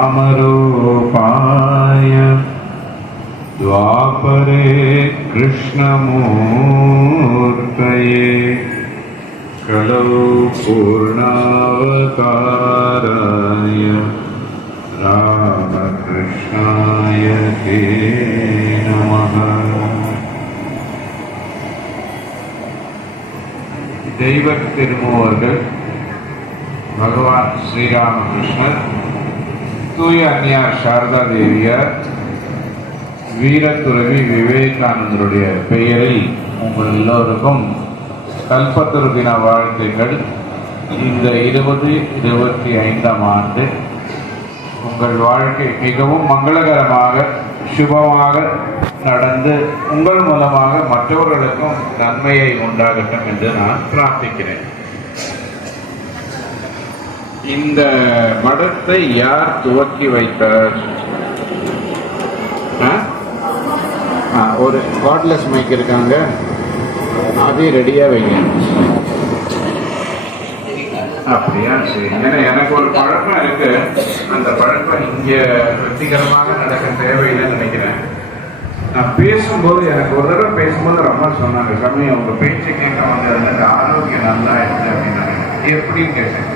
कामरूपाय द्वापरे कृष्णमूर्तये कलौ पूर्णावताराय रामकृष्णाय ते नमः। தெய்வ திருமூவர்கள் பகவான் ஸ்ரீராமகிருஷ்ணர், தூய அன்னியார் சாரதா தேவியார், வீரத்துறவி விவேகானந்தருடைய பெயரில் உங்கள் எல்லோருக்கும் கல்பத்தரு தின வாழ்த்துக்கள். இந்த 2025ஆம் ஆண்டு உங்கள் வாழ்க்கை மிகவும் மங்களகரமாக சுபமாக நடந்து உங்கள் மூலமாக மற்றவர்களுக்கும் நன்மையை உண்டாகட்டும் என்று நான் பிரார்த்திக்கிறேன். இந்த மடத்தை யார் துவக்கி வைத்தார்? ஒரு கார்ட்லெஸ் மைக் இருக்காங்க, அதே ரெடியா வைங்க. அப்படியா? சரி. ஏன்னா எனக்கு ஒரு பழக்கம் இருக்கு, அந்த பழக்கம் இங்க வெற்றிகரமாக நடக்க தேவையில்லைன்னு நினைக்கிறேன். நான் பேசும்போது எனக்கு ஒரு தடவை பேசும்போது ரொம்ப சொன்னாங்க, சமயம் உங்க பேச்சு கேட்க வந்து அந்த ஆரோக்கியம் நல்லா இருக்கு அப்படின்னா. எப்படின்னு கேட்டேன்.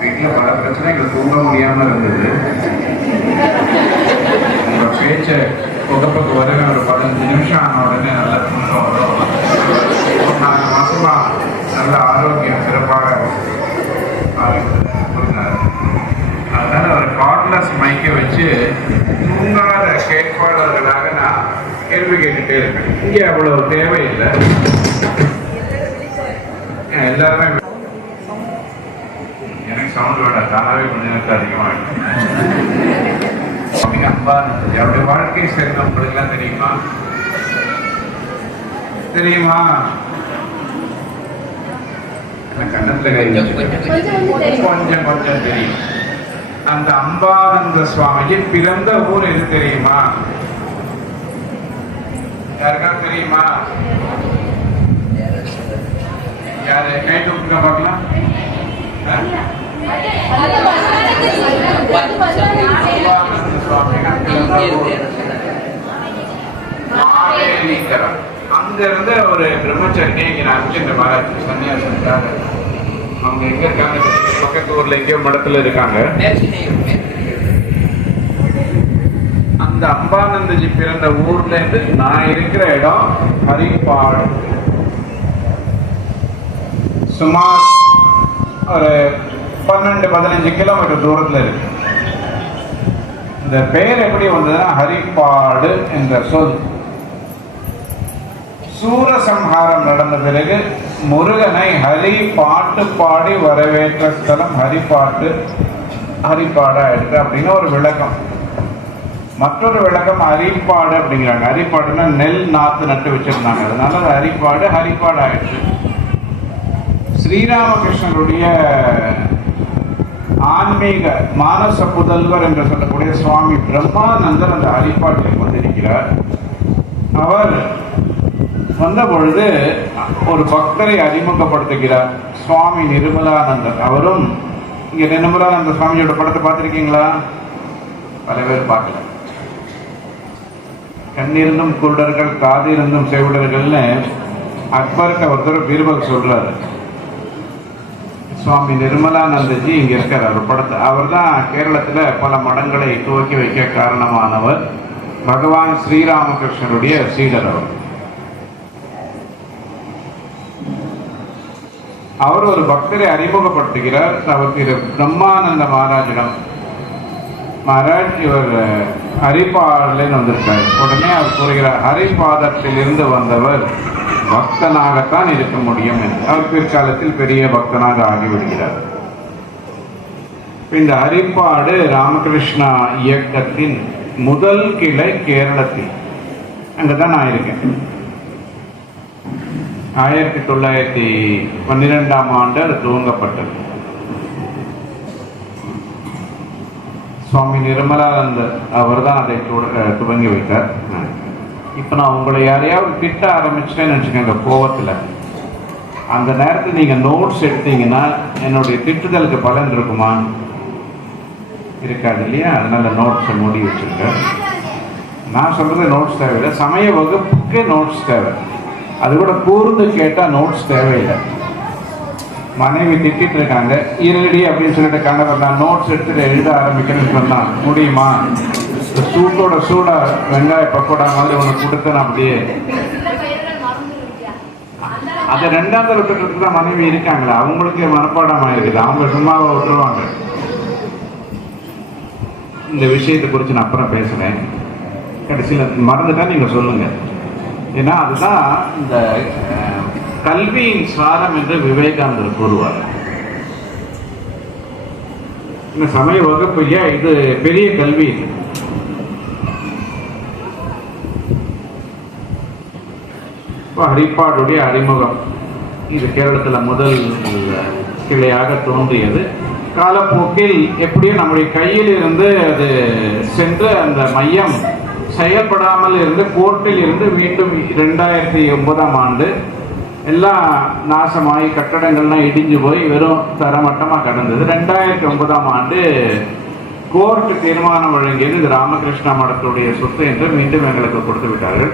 வீட்டில் பல பிரச்சனைகள், தூங்க முடியாம இருந்தது. உங்க பேச்சை புகப்பக்கு வருக ஒரு 15 நிமிஷம் ஆன உடனே நல்லா தூக்கம் வரும். 4 மாசமா நல்ல ஆரோக்கியம் சிறப்பாக கொடுத்தாரு. அதனால ஒரு கார்ட்லெஸ் மைக்கை வச்சு தூங்காத கேட்பாளர்களாக நான் கேள்வி கேட்டுட்டே இருக்கேன். இங்கே அவ்வளவு தேவையில்லை. எல்லாருமே எனக்கு சவுண்ட் வேண்டாம், தானாவே கொஞ்ச நேரத்தில் அதிகமாகிடும். அன்பா இருந்தது. அவருடைய வாழ்க்கை சேர்ந்தவங்களுக்குலாம் தெரியுமா? தெரியுமா? கண்ணத்துல கொஞ்சம் கொஞ்சம் தெரியும். அந்த அம்பானந்த சுவாமியின் பிறந்த ஊர் எது தெரியுமா? யாருக்கா தெரியுமா? யாரு கை தூக்குங்க பார்க்கலாம். அங்க இருந்த ஒரு பிரம்மச்சரியை இங்க நான் இந்த மகாராஜ் சன்னியாசம். அவங்க எங்க இருக்காங்க? பக்கத்து ஊர்ல எங்கேயோ மடத்துல இருக்காங்க. அந்த அம்பானந்தஜி பிறந்த ஊர்ல இருந்து நான் இருக்கிற இடம் ஹரிப்பாடு. சுமார் ஒரு 12-15 கிலோமீட்டர் தூரத்துல இருக்கு. இந்த பெயர் எப்படி வந்ததுன்னா, ஹரிப்பாடு என்ற சொல் சூரசம்ஹாரம் நடந்த பிறகு முருகனை ஹரி பாட்டு பாடி வரவேற்ற ஸ்தலம் ஹரிப்பாடா எடுத்து அப்படின்னு ஒரு விளக்கம். மற்றொரு விளக்கம் ஹரிப்பாடு அப்படிங்கிறாங்க. ஹரிப்பாடுன்னா நெல் நாத்து நட்டு வச்சிருந்தாங்க, அதனால ஹரிப்பாடு ஆயிடுச்சு. ஸ்ரீராமகிருஷ்ணருடைய ஆன்மீக மானச புதல்வர் என்று சொல்லக்கூடிய சுவாமி பிரம்மானந்தர் அந்த ஹரிப்பாட்டில் வந்திருக்கிறார். அவர் வந்த பொழுது ஒரு பக்தரை அறிமுகப்படுத்துகிறார், சுவாமி நிர்மலானந்தர். அவரும் இங்க நிர்மலானந்த சுவாமியோட படத்தை பார்த்திருக்கீங்களா? பல பேர் பார்க்கல. கண்ணிருந்தும் குருடர்கள், காதிருந்தும் செவிடர்கள்னு அக்பர்கிட்ட ஒருத்தர் பீர்பல் சொல்றாரு. சுவாமி நிர்மலானந்தஜி இங்க இருக்கிறார் ஒரு படத்தை. அவர் தான் கேரளத்துல பல மடங்களை துவக்கி வைக்க காரணமானவர். பகவான் ஸ்ரீராமகிருஷ்ணருடைய சீடர் அவர். அவர் ஒரு பக்தரை அறிமுகப்படுத்துகிறார். அவர் திரு பிரம்மானந்த மகாராஜிடம், மகாராஜ் இவர் ஹரிபாடிலேன்னு வந்திருக்கார். உடனே அவர் கூறுகிறார், ஹரிபாதத்தில் இருந்து வந்தவர் பக்தனாகத்தான் இருக்க முடியும் என்று. அவர் பிற்காலத்தில் பெரிய பக்தனாக ஆகிவிடுகிறார். இந்த ஹரிப்பாடு ராமகிருஷ்ணா இயக்கத்தின் முதல் கிளை கேரளத்தில். அங்கதான் நான் இருக்கேன். 1912ஆம் ஆண்டு அது துவங்கப்பட்டது. சுவாமி நிர்மலானந்தர் அவர் தான் அதை துவங்கி வைத்தார். இப்போ நான் உங்களை யாரையாவது திட்ட ஆரம்பிச்சிட்டேன்னு வச்சுக்கோங்க கோவத்தில், அந்த நேரத்தில் நீங்கள் நோட்ஸ் எடுத்தீங்கன்னா என்னுடைய திட்டுதலுக்கு பலன் இருக்குமா? இருக்காது இல்லையா, அதனால நோட்ஸை மூடி வச்சுருங்க. நான் சொல்கிறது நோட்ஸ் தேவையில்லை, சமய வகுப்புக்கு நோட்ஸ் தேவை. அது கூட கூர்ந்து கேட்டால் நோட்ஸ் தேவையில்லை. மனைவி திட்டிட்டு இருக்காங்க, இருடி அப்படின்னு சொல்லிட்டு கண்டவர் நான் நோட்ஸ் எடுத்துட்டு எழுத ஆரம்பிக்கிறேன்னு சொன்னான், முடியுமா? சூட்டோட சூடா வெங்காய பக்கோடா மாதிரி ஒன்று கொடுத்தேன் அப்படியே. அதை ரெண்டாவது விட்டுட்டு தான் மனைவி இருக்காங்களா, அவங்களுக்கு மனப்பாடம் ஆயிருக்குது, அவங்க சும்மாவை விட்டுருவாங்க. இந்த விஷயத்தை குறித்து நான் அப்புறம் பேசுகிறேன். கடைசியில் மறந்துட்டா நீங்கள் சொல்லுங்கள். ஏன்னா அதுதான் இந்த கல்வியின் சாரம் என்று விவேகானந்தர் கூறுவார். இந்த சமய வகுப்பு இது பெரிய கல்வி. ஹரிப்பாடுடைய அறிமுகம் இது கேரளத்தில் முதல் கிளையாக தோன்றியது. காலப்போக்கில் எப்படியும் நம்முடைய கையில் இருந்து அது சென்று அந்த மையம் செயல்படாமல் இருந்து கோர்ட்டில் இருந்து மீண்டும் 2009ஆம் ஆண்டு எல்லாம் நாசமாகி கட்டடங்கள்லாம் இடிஞ்சு போய் வெறும் தரமட்டமாக கடந்தது. 2009ஆம் ஆண்டு கோர்ட் தீர்மானம் வழங்கியது இது ராமகிருஷ்ணா மடத்துடைய சொத்து என்று மீண்டும் எங்களுக்கு கொடுத்து விட்டார்கள்.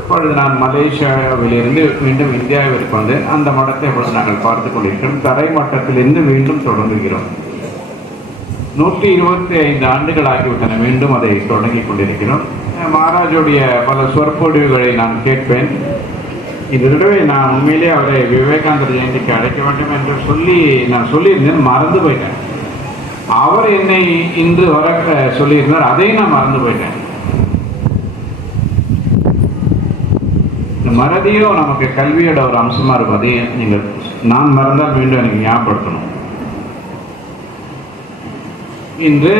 இப்பொழுது நான் மலேசியாவிலிருந்து மீண்டும் இந்தியாவிற்கு வந்து அந்த மடத்தை இப்பொழுது நாங்கள் பார்த்து கொண்டிருக்கிறோம். தரை மட்டத்திலிருந்து மீண்டும் தொடங்குகிறோம். 125 ஆண்டுகள் ஆகிவிட்டன, மீண்டும் அதை தொடங்கி கொண்டிருக்கிறோம். மகாராஜுடைய பல சொற்பொழிவுகளை நான் கேட்பேன். இந்த தடவை நான் உண்மையிலே அவரை விவேகானந்தர் ஜெயந்திக்கு அழைக்க வேண்டும் என்று நான் சொல்லியிருந்தேன், மறந்து போயிட்டேன். அவர் என்னை இன்று வர சொல்லியிருந்தார், அதையும் நான் மறந்து போயிட்டேன். இந்த மறதியும் நமக்கு கல்வியோட ஒரு அம்சமா இருக்கும். அதையும் நீங்கள் நான் மறந்தால் மீண்டும் எனக்கு ஞாபகப்படுத்தணும். இன்று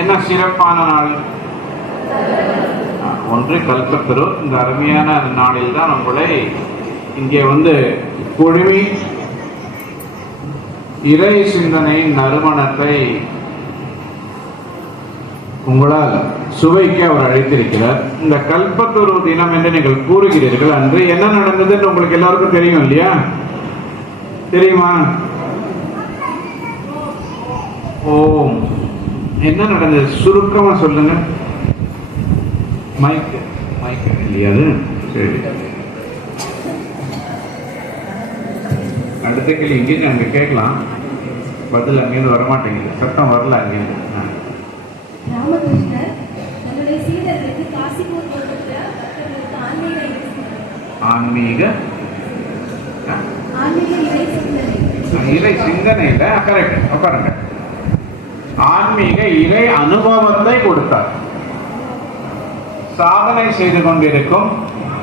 என்ன சிறப்பான நாள்? ஒன்று கல்பத்தரு. இந்த அருமையான நாளில் தான் உங்களை இங்கே வந்து குழுமி இறை சிந்தனையின் நறுமணத்தை உங்களால் சுவைக்க அவர் அழைத்திருக்கிறார். இந்த கல்பத்தரு தினம் என்று நீங்கள் கூறுகிறீர்கள். அன்று என்ன நடந்ததுன்னு உங்களுக்கு எல்லாருக்கும் தெரியும் இல்லையா? தெரியுமா? ஓம் என்ன நடந்தது சுருக்கமா சொல்லுங்க. மைக் இல்லையா? அது சரி. அடுத்த கேள்வி இங்கேருந்து அங்கே கேட்கலாம், பதில் அங்கேருந்து வரமாட்டேங்குது, சத்தம் வரல அங்கேருந்து. ஆன்மீக இறை சிந்தனையில கரெக்ட் பாருங்க, ஆன்மீக இறை அனுபவத்தை கொடுத்தார். சாதனை செய்து கொண்டிருக்கும்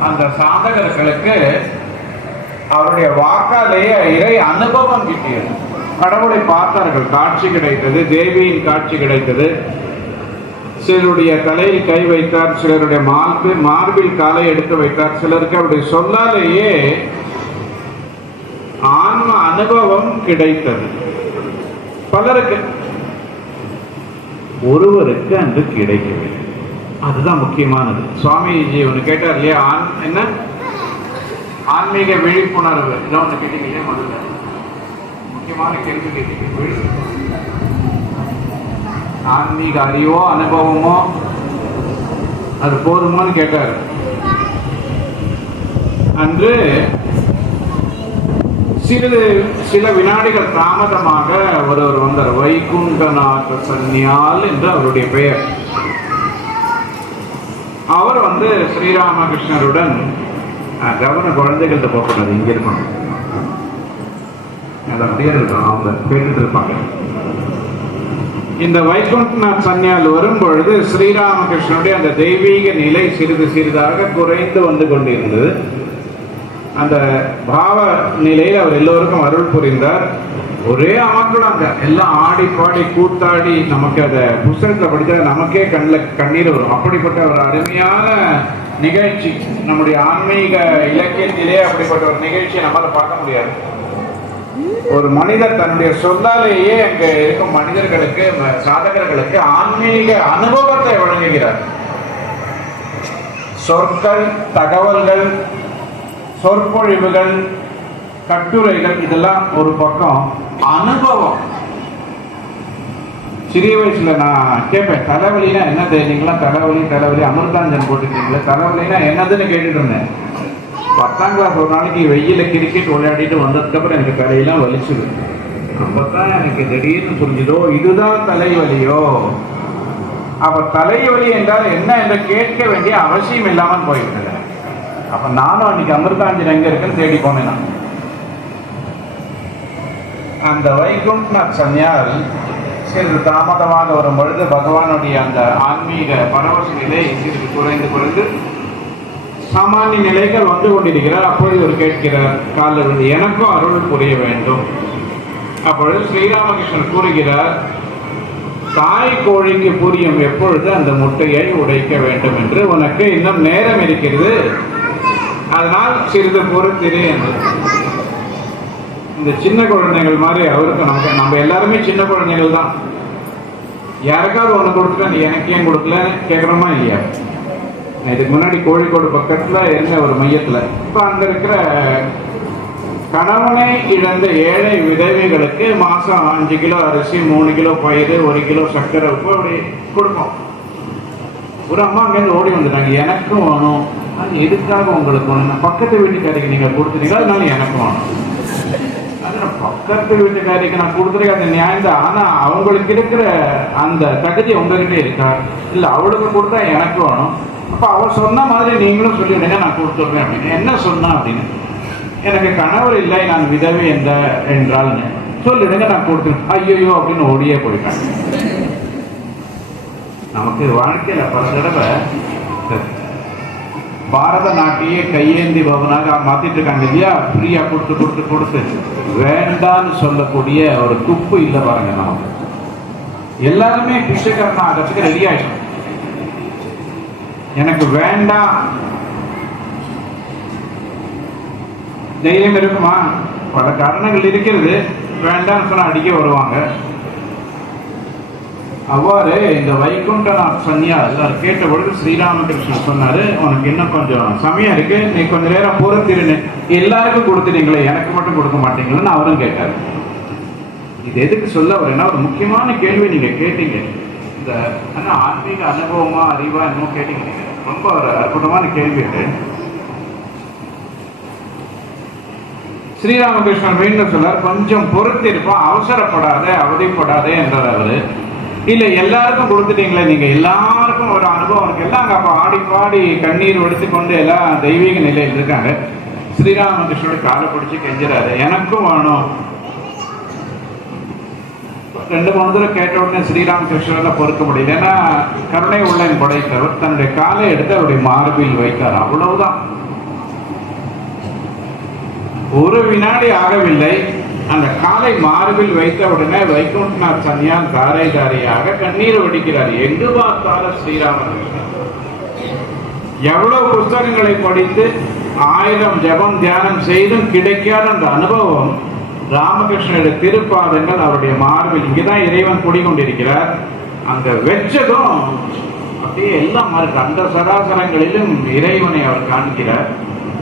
அந்த சாதகர்களுக்கு அவருடைய வாக்காலேயே இறை அனுபவம் கிட்டியது. கடவுளை பார்த்தார்கள், காட்சி கிடைத்தது, தேவியின் காட்சி கிடைத்தது. சிலருடைய தலையில் கை வைத்தார், சிலருடைய மார்பில் காலை எடுத்து வைத்தார், சிலருக்கு அவருடைய சொல்லாலேயே ஆன்ம அனுபவம் கிடைத்தது. பலருக்கு, ஒருவருக்கு அன்று கிடைக்கவில்லை. அதுதான் முக்கியமானது. சுவாமிஜி ஒன்று கேட்டார் இல்லையா, என்ன ஆன்மீக விழிப்புணர்வு, இதான் ஒன்று கேட்டீங்க. முதல்ல முக்கியமான கேள்வி கேட்டீங்க. ஆன்மீக அறிவோ அனுபவமோ அது போதுமான்னு கேட்டார். அன்று சில வினாடிகள் தாமதமாக ஒருவர் வந்தார். வைகுண்டநாத சன்னியால் என்று அவருடைய பெயர். அவர் வந்து ஸ்ரீராமகிருஷ்ணருடன் கவர்ன குழந்தைகள்கிட்ட போகக்கூடாது, இங்க இருக்கணும், அது அப்படியே இருக்கணும், அவங்க கேட்டுட்டு இருப்பாங்க. இந்த வைகுண்டநாத் சன்னியால் வரும் பொழுது ஸ்ரீராமகிருஷ்ணனுடைய அந்த தெய்வீக நிலை சிறிது சிறிதாக குறைந்து வந்து கொண்டிருந்தது. அந்த பாவ நிலையில் அவர் எல்லோருக்கும் அருள் புரிந்தார். ஒரே அமர்ந்தாங்க, எல்லாம் ஆடி பாடி கூத்தாடி, நமக்கு அதை புத்தகத்தில் படித்தா நமக்கே கண்ணீர் வரும். அப்படிப்பட்ட ஒரு அருமையான நிகழ்ச்சி நம்முடைய ஆன்மீக இலக்கியத்திலே அப்படிப்பட்ட ஒரு நிகழ்ச்சியை நம்மளால பார்க்க முடியாது. ஒரு மனிதர் தன்னுடைய சொல்லாலேயே அங்க இருக்கும் மனிதர்களுக்கு, சாதகர்களுக்கு ஆன்மீக அனுபவத்தை வழங்குகிறார். சொற்கள், தகவல்கள், சொற்பொழிவுகள், கட்டுரைகள் இதெல்லாம் ஒரு பக்கம், அனுபவம் சிறிய வயசுல நான் கேட்பேன், தலைவலினா என்னது, நீங்களாம் தலைவலி அமிர்தாஞ்சன் போட்டுக்கிறீங்களா, தலைவலினா என்னதுன்னு கேட்டுட்டு இருந்தேன். 10ஆம் கிளாஸ் ஒரு நாளைக்கு வெயில கிரிக்கெட் விளையாடிட்டு வந்ததுக்கப்புறம் எனக்கு தலையெல்லாம் வலிச்சுது. அப்பதான் எனக்கு திடீர்னு புரிஞ்சுதோ இதுதான் தலைவலியோ. அப்ப தலைவலி என்றால் என்ன என்று கேட்க வேண்டிய அவசியம் இல்லாமல் போயிட்டு. அப்ப நானும் அன்னைக்கு அமிர்தாஞ்சன் எங்க இருக்குன்னு தேடி போனேன். நான் அந்த வைகுண்டநாத் சன்னியால் சிறிது தாமதமாக வரும் பொழுது பகவானுடைய அந்த ஆன்மீக பரவச நிலை சிறிது குறைந்து சாமானிய நிலைகள் வந்து கொண்டிருக்கிறார். அப்பொழுது ஒரு கேட்கிறார், காலில் எனக்கும் அருள் புரிய வேண்டும். அப்பொழுது ஸ்ரீராமகிருஷ்ணன் கூறுகிறார், தாய் கோழிக்கு புரியும் எப்பொழுது அந்த முட்டையை உடைக்க வேண்டும் என்று, உனக்கு இன்னும் நேரம் இருக்கிறது, அதனால் சிறிது பொறுத்திரு என்று. இந்த சின்ன குழந்தைகள் மாதிரி அவருக்கு நமக்கு, நம்ம எல்லாருமே சின்ன குழந்தைகள் தான். யாருக்காவது ஒன்று கொடுத்துட்டா நீ எனக்கு ஏன் கொடுக்கல கேட்குறோமா இல்லையா? இதுக்கு முன்னாடி கோழிக்கோடு பக்கத்துல இருந்த ஒரு மையத்துல இப்போ அங்க இருக்கிற கணவனை இழந்த ஏழை விதவைகளுக்கு மாசம் 5 கிலோ அரிசி, 3 கிலோ பயிறு, 1 கிலோ சர்க்கரை உப்பு அப்படி கொடுப்போம். ஒரு அம்மா அங்கேருந்து ஓடி வந்துட்டாங்க, எனக்கும் வேணும். அது எதுக்காக உங்களுக்கு வேணும்? பக்கத்து வீட்டுக்காரிக்கு நீங்க கொடுத்துட்டீங்க, அதனால எனக்கும் வேணும். பக்கத்து வீட்டுக்காரிக்கு நான் கொடுத்துருக்கேன், அது நியாயம் தான். ஆனா அவங்களுக்கு இருக்கிற அந்த தகுதி உங்ககிட்ட இருக்கா? இல்ல அவளுக்கு கொடுத்தா எனக்கு வேணும். அப்ப அவ சொன்ன மாதிரி நீங்களும் சொல்லிவிடுங்க, நான் கொடுத்துடுறேன் அப்படின்னு. என்ன சொன்னா அப்படின்னு, எனக்கு கணவர் இல்லை, நான் விதவை என்றால் சொல்லிடுங்க, நான் கொடுத்துருவேன். ஐயோ அப்படின்னு ஓடியே போயிட்டாங்க. நமக்கு வாழ்க்கையில பல தடவை பாரத நாட்டையே கையேந்தி பவனாக மாத்திட்டு இருக்காங்க இல்லையா? ஃப்ரீயா கொடுத்து வேண்டான்னு சொல்லக்கூடிய ஒரு துப்பு இல்லை பாருங்க. நாம் எல்லாருமே பிச்சைக்காரனா ஆகிறதுக்கு ரெடி ஆயிடும். எனக்கு வேண்டாம் தைரியம் இருக்குமா? பல காரணங்கள் இருக்கிறது. வேண்டாம்னு சொன்னா அடிக்க வருவாங்க. அவ்வாறு இந்த வைகுண்டநாத் சன்னியார் கேட்ட பொழுது ஸ்ரீராமகிருஷ்ணன் சொன்னாரு, உனக்கு இன்னும் கொஞ்சம் சமயம் இருக்கு, நீ கொஞ்ச நேரம் பொறுத்திருன்னு. எல்லாருக்கும் கொடுத்துட்டீங்களே, எனக்கு மட்டும் கொடுக்க மாட்டீங்கன்னு அவரும் கேட்டாரு. இது எதுக்கு சொல்ல வரேன்னா, ஒரு முக்கியமான கேள்வி நீங்க கேட்டீங்க. இந்த ஆன்மீக அனுபவமா அறிவா என்னமோ கேட்டீங்க. நீங்க ரொம்ப ஒரு அற்புதமான கேள்வி இது. ஸ்ரீராமகிருஷ்ணன் மீண்டும் சொன்னார், கொஞ்சம் பொறுத்து இருப்போம், அவசரப்படாத, அவதிப்படாதே என்றார் அவரு. இல்ல எல்லாருக்கும் கொடுத்துட்டீங்களே, நீங்க எல்லாருக்கும் ஒரு அனுபவம் இருக்கு, எல்லாம் அங்க அப்ப ஆடி பாடி கண்ணீர் வடித்து கொண்டு எல்லாம் தெய்வீக நிலையில் இருக்காங்க. ஸ்ரீராமகிருஷ்ணோட காலை பிடிச்சு கெஞ்சுறாரு, எனக்கும் வேணும். 2-3 தடவை கேட்ட உடனே ஸ்ரீராமகிருஷ்ணனால பொறுக்க முடியல. ஏன்னா கருணை உள்ளன் படைத்தவர் தன்னுடைய காலை எடுத்து அவருடைய மார்பில் வைத்தார். அவ்வளவுதான். ஒரு வினாடி ஆகவில்லை, அந்த காலை மார்பில் வைத்த உடனே வைகுண்டநாத் சன்னியார் தாரை தாரையாக கண்ணீர் வடிக்கிறார். எங்கு பார்த்தாலும் ஸ்ரீராமகிருஷ்ணன். எவ்வளவு புஸ்தகங்களை படித்து 1000 ஜபம் தியானம் செய்தும் கிடைக்காத அந்த அனுபவம் ராமகிருஷ்ணனுடைய திருப்பாதங்கள் அவருடைய மார்பில். இங்கேதான் இறைவன் குடிக்கொண்டிருக்கிறார். அங்க வெச்சதும் அப்படியே எல்லாம் அந்த சராசரங்களிலும் இறைவனை அவர் காண்கிறார்.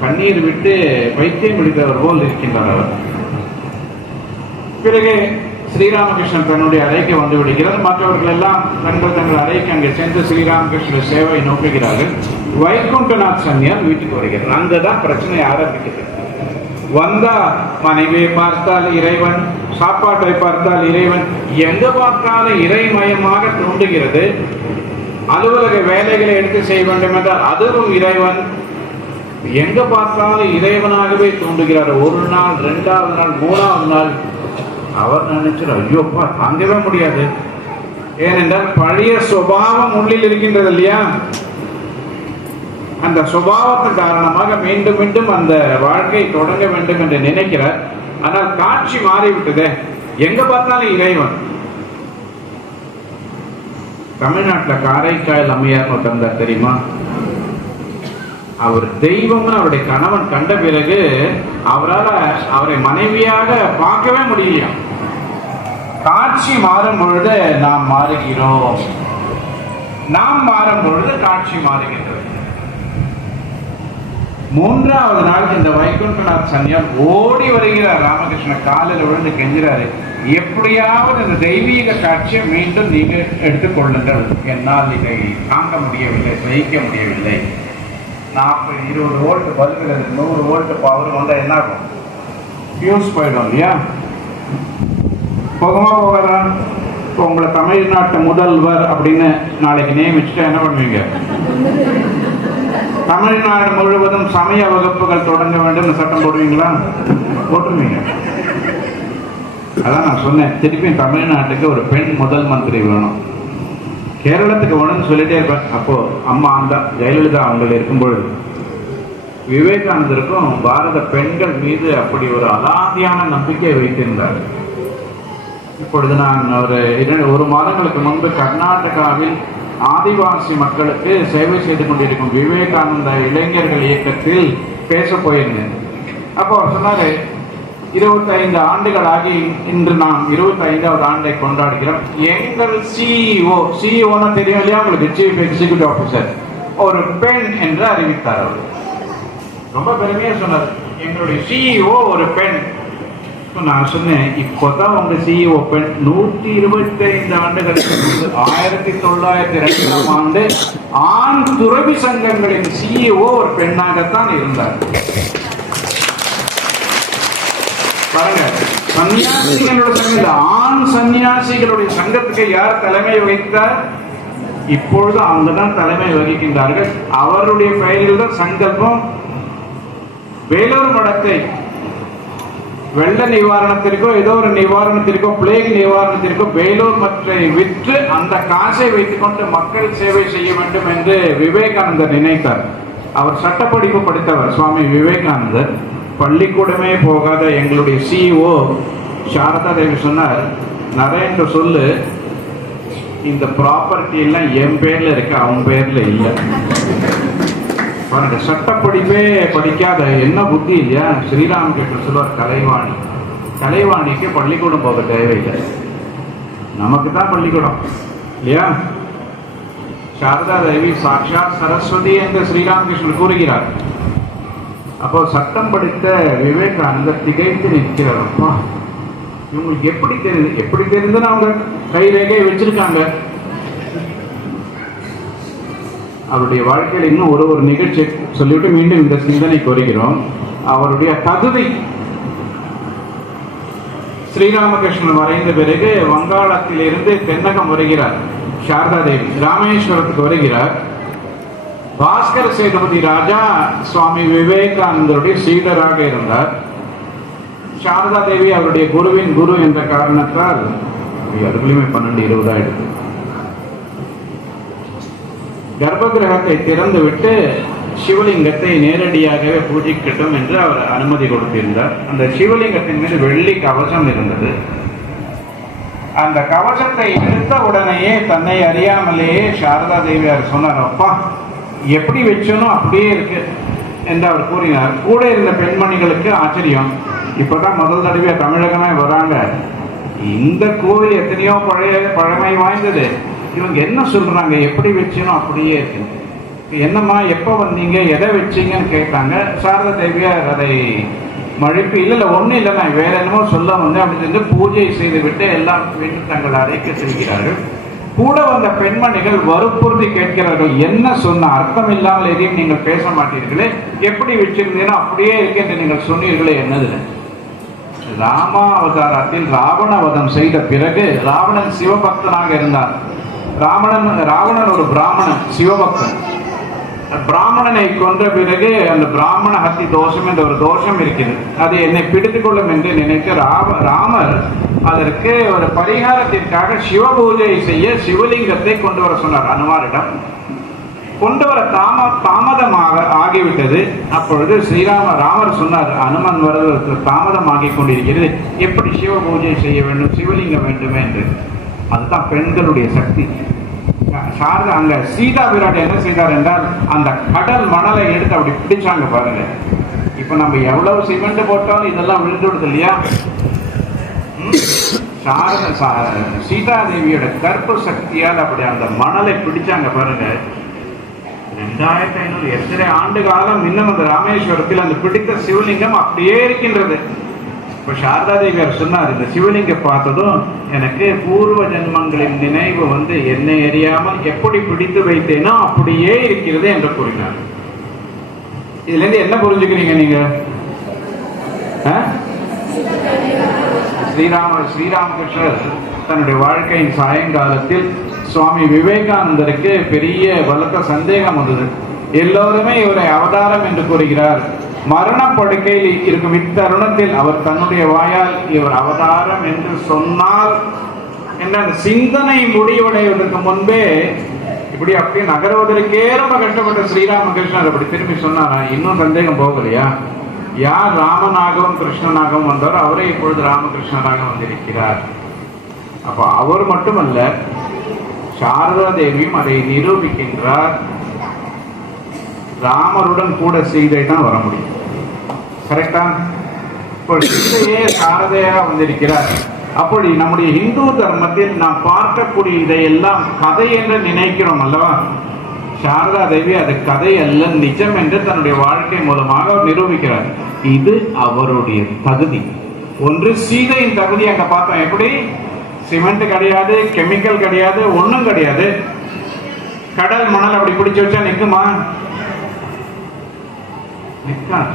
கண்ணீர் விட்டு பைத்தியம் பிடித்தவர் போல் இருக்கின்றார் அவர். பிறகு ஸ்ரீராமகிருஷ்ணன் தன்னுடைய அறைக்கு வந்து விடுகிறார். மற்றவர்கள் எல்லாம் தங்கள் அறைக்கு அங்கே சென்று ஸ்ரீராமகிருஷ்ண சேவை நோக்குகிறார்கள். வைகுண்டநாத் சன்னியார் வீட்டுக்கு வருகிறார். அங்கதான் பிரச்சனை ஆரம்பிக்கிறது. வந்தா மனைவியை பார்த்தால் இறைவன், சாப்பாட்டை பார்த்தால் இறைவன், எங்க பார்த்தாலும் இறைமயமாக தோன்றுகிறது. அலுவலக வேலைகளை எடுத்து செய்ய வேண்டும் என்றால் அதுவும் இறைவன். எங்க பார்த்தாலும் இறைவனாகவே தோன்றுகிறார். ஒரு நாள், 2வது நாள், 3வது நாள் அவர் நினைச்சார், ஐயோப்பா தாங்கவே முடியாது. ஏனென்றால் பழைய சுபாவம் உள்ளில் இருக்கின்றது இல்லையா? அந்த சுபாவத்தின் காரணமாக மீண்டும் மீண்டும் அந்த வாழ்க்கை தொடங்க வேண்டும் என்று நினைக்கிறார். ஆனால் காட்சி மாறிவிட்டதே. எங்க பார்த்தாலும் இறைவன். தமிழ்நாட்டில் காரைக்கால் அம்மையார் ஒருத்தர் தெரியுமா? அவர் தெய்வம்னு அவருடைய கணவன் கண்ட பிறகு அவரால் அவரை மனைவியாக பார்க்கவே முடியலையா. காட்சி மாறும் பொழுது நாம் மாறுகிறோம், நாம் மாறும் பொழுது காட்சி மாறுகின்றது. மூன்றாவது நாள் இந்த வைகுண்டநாத் சன்னியால் ஓடி வருகிறார். ராமகிருஷ்ண காலில் விழுந்து கெஞ்சுறாரு, எப்படியாவது இந்த தெய்வீக காட்சியை மீண்டும் நீங்க எடுத்துக்கொள்ளுங்கள், என்னால் இதை தாங்க முடியவில்லை, சகிக்க முடியவில்லை. 40-20 வோல்ட் பல்புல 100 வோல்ட் பவர் வந்தா என்ன ஆகும்? ஃபியூஸ் போயிடும் இல்லையா? போகமா போகாதா? இப்போ உங்களை தமிழ்நாட்டு முதல்வர் அப்படின்னு நாளைக்கு நியமிச்சுட்டா என்ன பண்ணுவீங்க? தமிழ்நாடு முழுவதும் சமய வகுப்புகள் தொடங்க வேண்டும் சட்டம் போடுவீங்களா? போட்டுருவீங்க. அதான் நான் சொன்னேன், திருப்பியும் தமிழ்நாட்டுக்கு ஒரு பெண் முதல் மந்திரி வேணும். கேரளத்துக்கு வேணும்னு சொல்லிட்டே இருப்பேன். அப்போ அம்மா அந்த ஜெயலலிதா அவங்க இருக்கும்பொழுது விவேகானந்தருக்கும் பாரத பெண்கள் மீது அப்படி ஒரு அலாதியான நம்பிக்கை வைத்திருந்தார். இப்பொழுது நான் ஒரு மாதங்களுக்கு முன்பு கர்நாடகாவில் ஆதிவாசி மக்களுக்கு சேவை செய்து கொண்டிருக்கும் விவேகானந்த இளைஞர்கள் இயக்கத்தில் பேச போயிருந்தேன். அப்போ அவர் சொன்னாரு, 25 ஆண்டுகளாகி இன்று நாம் 25வது ஆண்டை கொண்டாடுகிறோம். எங்கள் சிஇஓ தெரியும் இல்லையா உங்களுக்கு, சீஃப் எக்ஸிகியூட்டிவ் ஆஃபீஸர், ஒரு பெண் என்று அறிவித்தார். அவர் ரொம்ப பெருமையா சொன்னார், எங்களுடைய சிஇஓ ஒரு பெண். நான் சொன்னேன், இப்போதான் உங்க சிஇஓ பெண். 125 ஆண்டுகளுக்கு முன்பு 1902ஆம் ஆண்டு ஆண் துறவி சங்கங்களின் சிஇஓ ஒரு பெண்ணாகத்தான் இருந்தார். பாருங்க, சன்னியாசிகளோட சங்கம், ஆண் சன்னியாசிகளுடைய சங்கத்துக்கு யார் தலைமை வகித்தார்? இப்பொழுது அவங்கதான் தலைமை வகிக்கின்றார்கள். அவருடைய பெயரில் தான் சங்கல்பம். வேலூர் மடத்தை வெள்ள நிவாரணத்திற்கோ ஏதோ ஒரு நிவாரணத்திற்கோ பிளேக் நிவாரணத்திற்கோ வேலூர் மற்றை விற்று அந்த காசை வைத்துக் கொண்டு மக்கள் சேவை செய்ய வேண்டும் என்று விவேகானந்தர் நினைத்தார். அவர் சட்டப்படிப்பு படித்தவர் சுவாமி விவேகானந்தர். பள்ளிக்கூடமே போகாத எங்களுடைய சிஇஓ சாரதா தேவி சொன்னார், நரேந்திர சொல்லு, இந்த ப்ராப்பர்ட்டி எல்லாம் என் பேர்ல இருக்கு, அவன் பேர்ல இல்லை. சட்டப்படிப்பே படிக்காத என்ன புத்தி இல்லையா? ஸ்ரீராமகிருஷ்ணர் சொல்வார், கலைவாணிக்கு பள்ளிக்கூடம் போக தேவையில்லை, நமக்கு தான் பள்ளிக்கூடம் இல்லையா? சாரதா தேவி சாட்சாத் சரஸ்வதி என்று ஸ்ரீராமகிருஷ்ணர் கூறுகிறார். அப்போ சட்டம் படித்த விவேகானந்தர் திகைத்து நிற்கிறார். அப்பா, இவங்களுக்கு எப்படி தெரிந்துன்னு அவங்க கைரேகை வச்சிருக்காங்க. அவருடைய வாழ்க்கையில் இன்னும் ஒரு நிகழ்ச்சி சொல்லிவிட்டு மீண்டும் இந்த சிந்தனைக்கு வருகிறோம். அவருடைய தகுதி, ஸ்ரீராமகிருஷ்ணன் மறைந்த பிறகு வங்காளத்திலிருந்து தென்னகம் வருகிறார் சாரதா தேவி, ராமேஸ்வரத்துக்கு வருகிறார். பாஸ்கர சேதுபதி ராஜா சுவாமி விவேகானந்தருடைய சீடராக இருந்தார். சாரதா தேவி அவருடைய குருவின் குரு என்ற காரணத்தால் அதுக்குள்ளயுமே 12-20 ஆயிடுது. கர்ப்ப கிரகத்தை திறந்து விட்டு சிவலிங்கத்தை நேரடியாகவே பூஜிக்கட்டும் என்று அவர் அனுமதி கொடுத்திருந்தார். அந்த சிவலிங்கத்தின் மீது வெள்ளி கவசம் இருந்தது. அந்த கவசத்தை எடுத்த உடனேயே தன்னை அறியாமலேயே சாரதா தேவியார் சொன்னார், அப்பா எப்படி வச்சோனோ அப்படியே இருக்கு என்று அவர் கூறினார். கூட இருந்த பெண்மணிகளுக்கு ஆச்சரியம், இப்பதான் முதல் தடவையா தமிழகமே வராங்க, இந்த கோவில் எத்தனையோ பழமை வாய்ந்தது, இவங்க என்ன சொல்றாங்க, எப்படி வச்சோனோ அப்படியே இருக்கு, என்னம்மா எப்போ வந்தீங்க, எதை வச்சீங்கன்னு கேட்டாங்க. சாரதா தேவியார் அதை மழுப்பி, இல்லை ஒன்றும் இல்லை, நான் வேற என்னமோ சொல்ல வந்தேன் அப்படின்னு சொல்லி பூஜை செய்து விட்டு எல்லாம் வீட்டு தங்கள் அறைக்கு செல்கிறார்கள். கூட வந்த பெண்மணிகள் வற்புறுத்தி கேட்கிறார்கள், என்ன சொன்ன அர்த்தம் இல்லாமல் எதையும் நீங்கள் பேச மாட்டீர்களே, எப்படி வச்சிருந்தீங்கன்னா அப்படியே இருக்கு என்று நீங்கள் சொன்னீர்களே, என்னது? ராமாவதாரத்தில் ராவண வதம் செய்த பிறகு ராவணன் சிவபக்தனாக இருந்தார். ராவணன் ஒரு பிராமணன், சிவபக்தன். பிராமணனை கொன்ற பிறகு அந்த பிராமண ஹத்தி தோஷம் என்ற ஒரு தோஷம் இருக்கிறது, அது என்னை பிடித்துக் கொள்ளும் என்று நினைத்து ராமர் அதற்கு ஒரு பரிகாரத்திற்காக சிவ பூஜை செய்ய சிவலிங்கத்தை கொண்டு வர சொன்னார் அனுமாரிடம். கொண்டு வர தாமதமாக ஆகிவிட்டது. அப்பொழுது ராமர் சொன்னார், அனுமன் வருவதற்கு தாமதமாகி கொண்டிருக்கிறது, எப்படி சிவ பூஜை செய்ய வேண்டும், சிவலிங்கம் வேண்டும் என்று. அதுதான் பெண்களுடைய சக்தி. சாரதா அங்க சீதா பிராட்டி என்ன செய்தார் என்றால், அந்த கடல் மணலை எடுத்து அப்படி பிடிச்சாங்க பாருங்க. இப்ப நம்ம எவ்வளவு சிமெண்ட் போட்டாலும் இதெல்லாம் விழுந்து விடுது இல்லையா? சீதா தேவியோட கற்ப சக்தியால் அப்படி அந்த மணலை பிடிச்சாங்க பாருங்க. 2500 எத்தனை ஆண்டு காலம் இன்னும் அந்த ராமேஸ்வரத்தில் அந்த பிடித்த சிவலிங்கம் அப்படியே இருக்கின்றது. இப்ப சாரதா தேவியார் சொன்னார், இந்த சிவலிங்கம் பார்த்ததும் எனக்கு பூர்வ ஜென்மங்களின் நினைவு வந்து என்னை அறியாமல் எப்படி பிடித்து வைத்தேனோ அப்படியே இருக்கிறது என்று கூறினார். இதுல இருந்து என்ன புரிஞ்சுக்கிறீங்க நீங்க? ஸ்ரீராமகிருஷ்ணர் தன்னுடைய வாழ்க்கையின் சாயங்காலத்தில் சுவாமி விவேகானந்தருக்கு பெரிய பலத்த சந்தேகம் வந்தது. எல்லோருமே இவரை அவதாரம் என்று கூறுகிறார். மரணப்படுக்கையில் இருக்கும் இத்தருணத்தில் அவர் தன்னுடைய வாயால் இவர் அவதாரம் என்று சொன்னால் என்ன சிந்தனை முடிவடைவதற்கு முன்பே இப்படி அப்படி நகர்வதற்கே ரொம்ப கஷ்டப்பட்ட ஸ்ரீராமகிருஷ்ணர் அப்படி திரும்பி சொன்னாரா? இன்னும் சந்தேகம் போகலையா? யார் ராமனாகவும் கிருஷ்ணனாகவும் வந்தாரோ அவரே இப்பொழுது ராமகிருஷ்ணனாக வந்திருக்கிறார். அப்ப அவர் மட்டுமல்ல, சாரதா தேவியும் அதை நிரூபிக்கின்றார். ராமருடன் கூட சீதை தான் வர முடியும். கரெக்டா? இப்போ சீதையே சாரதையாக வந்திருக்கிறார். அப்படி நம்முடைய இந்து தர்மத்தில் நாம் பார்க்கக்கூடிய இதையெல்லாம் கதை என்று நினைக்கிறோம் அல்லவா? சாரதா தேவி அது கதை அல்ல, நிஜம் என்று தன்னுடைய வாழ்க்கை மூலமாக அவர் நிரூபிக்கிறார். இது அவருடைய தகுதி. ஒன்று சீதையின் தகுதி அங்க பார்த்தோம். எப்படி? சிமெண்ட் கிடையாது, கெமிக்கல் கிடையாது, ஒண்ணும் கிடையாது. கடல் மணல் அப்படி பிடிச்சு வச்சா நிக்குமா? நிக்காது.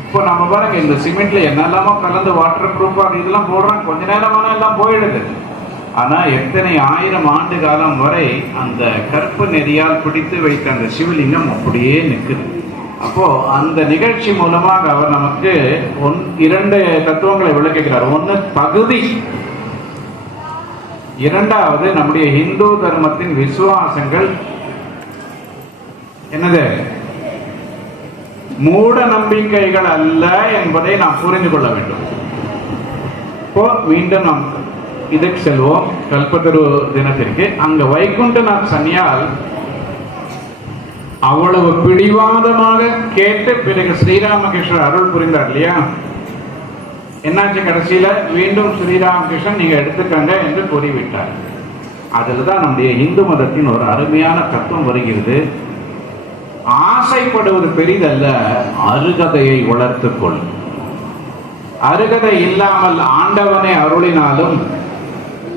இப்போ நம்ம பாருங்க, இந்த சிமெண்ட்ல என்னெல்லாமோ கலந்து வாட்டர் ப்ரூஃப் இதெல்லாம் போடுறாங்க, கொஞ்ச நேரமான எல்லாம் போயிடுது. ஆனா எத்தனை ஆயிரம் ஆண்டு காலம் வரை அந்த கற்பு நெறியால் பிடித்து வைத்த அந்த சிவலிங்கம் அப்படியே நிற்குது. அப்போ அந்த நிகழ்ச்சி மூலமாக அவர் நமக்கு இரண்டு தத்துவங்களை விளக்குகிறார். ஒன்று தகுதி, இரண்டாவது நம்முடைய இந்து தர்மத்தின் விசுவாசங்கள் என்னது? மூட நம்பிக்கைகள் அல்ல என்பதை நாம் புரிந்து கொள்ள வேண்டும். இப்போ மீண்டும் நாம் இதுக்கு செல்வோம். கல்பத்தரு தினத்திற்கு அங்க வைகுண்டநாத் சன்னியால் அவ்வளவு பிடிவாதமாக கேட்டு பிறகு ஸ்ரீராமகிருஷ்ணர் அருள் புரிந்தார் இல்லையா? என்னாச்சு? கடைசியில மீண்டும் ஸ்ரீராமகிருஷ்ணன் நீங்க எடுத்துக்கங்க என்று கூறிவிட்டார். அதுலதான் நம்முடைய இந்து மதத்தின் ஒரு அருமையான தத்துவம் வருகிறது. ஆசைப்படுவது பெரிதல்ல, அருகதையை வளர்த்துக்கொள். அருகதை இல்லாமல் ஆண்டவனை அருளினாலும்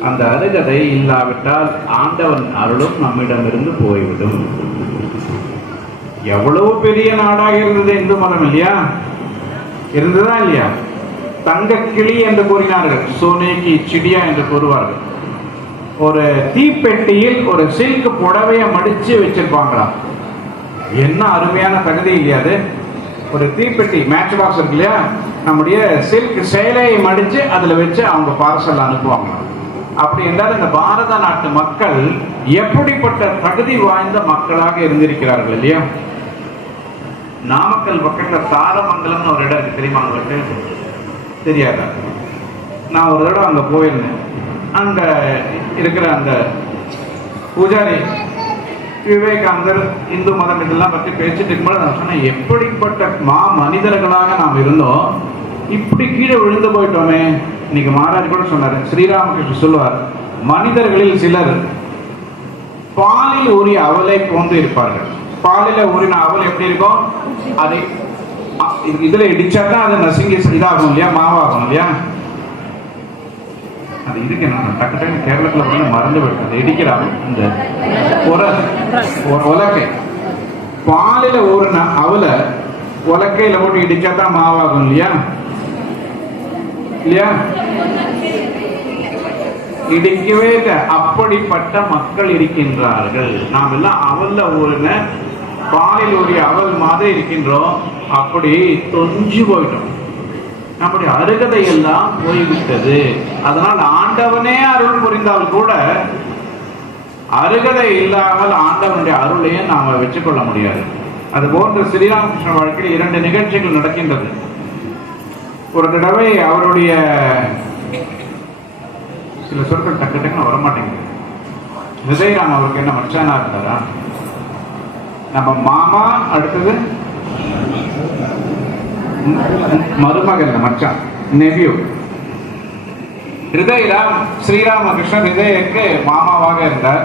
அந்த அருகதை இல்லாவிட்டால் ஆண்டவன் அருளும் நம்மிடமிருந்து போய்விடும். எவ்வளவு பெரிய நாடாக இருந்தது இந்து மதம் இல்லையா? இருந்ததா இல்லையா? தங்க கிளி என்று கூறினார்கள், சோனேகி சிடியா என்று கூறுவார்கள். ஒரு தீப்பெட்டியில் ஒரு சில்க் புடவையை மடிச்சு வச்சிருப்பாங்களாம். என்ன அருமையான தகுதி இல்லையா அது? ஒரு தீப்பெட்டி, மேட்ச் பாக்ஸ் இருக்கு இல்லையா, நம்முடைய சில்க் சேலையை மடிச்சு அதுல வச்சு அவங்க பார்சல் அனுப்புவாங்க. அப்படி என்றால் இந்த பாரத நாட்டு மக்கள் எப்படிப்பட்ட தகுதி வாய்ந்த மக்களாக இருந்திருக்கிறார்கள் இல்லையா? நாமக்கல் பக்கத்துல தாரமங்கலம்னு ஒரு இடம் இருக்கு, தெரியுமா உங்களுக்கு? தெரியாதா? நான் ஒரு தடவை அங்க போயிருந்தேன். அங்க இருக்கிற அந்த பூஜாரி விவேகானந்தர் இந்து மதம் இதெல்லாம் பற்றி பேசிட்டு இருக்கும்போது நான் சொன்னேன், எப்படிப்பட்ட மனிதர்களாக நாம் இருந்தோம், இப்படி கீழே விழுந்து போயிட்டோமே. இன்னைக்கு மகாராஜ் கூட சொன்னார், ஸ்ரீராமகிருஷ்ணர் சொல்லுவார், மனிதர்களில் சிலர் பாலில் ஊறிய அவலை போன்று இருப்பார்கள். பாலில ஊறின அவல் எப்படி இருக்கும்? அதை இதுல இடிச்சா தான் அது நசுங்கி இதாகும் இல்லையா, மாவாகும் இல்லையா? அது இதுக்கு நான் டக்கு டக்கு கேரளத்தில் வந்து மறந்து விட்டது. இடிக்கிறாங்க இந்த உலக்கை, பாலில ஊறின அவல உலக்கையில போட்டு இடிச்சா தான் மாவாகும் இல்லையா? இல்லையா? இடிக்கவே அப்படிப்பட்ட மக்கள் இருக்கின்றார்கள். நாம் எல்லாம் அவல்ல ஊறின பாலில் ஊறிய அவல் மாதிரி இருக்கின்றோம். அப்படி தொஞ்சு போயிட்டோம். நம்முடைய அருகதை எல்லாம் போய்விட்டது. அதனால் ஆண்டவனே அருள் புரிந்தால் கூட அருகதை இல்லாமல் ஆண்டவனுடைய அருளையும் நாம வச்சுக்கொள்ள முடியாது. அது போன்ற ஸ்ரீராமகிருஷ்ண வாழ்க்கையில் 2 நிகழ்ச்சிகள் நடக்கின்றது. ஒரு தடவை அவருடைய சில சொற்கள் டக்கு டக்குன்னு வரமாட்டேங்குது. விஜயராம் அவருக்கு என்ன மச்சானா இருந்தாரா? நம்ம மாமா, அடுத்தது மருமகன், மச்சான், நெபியூ. ஹிருதயராம் ஸ்ரீராமகிருஷ்ணன் ஹிருதயக்கு மாமாவாக இருந்தார்.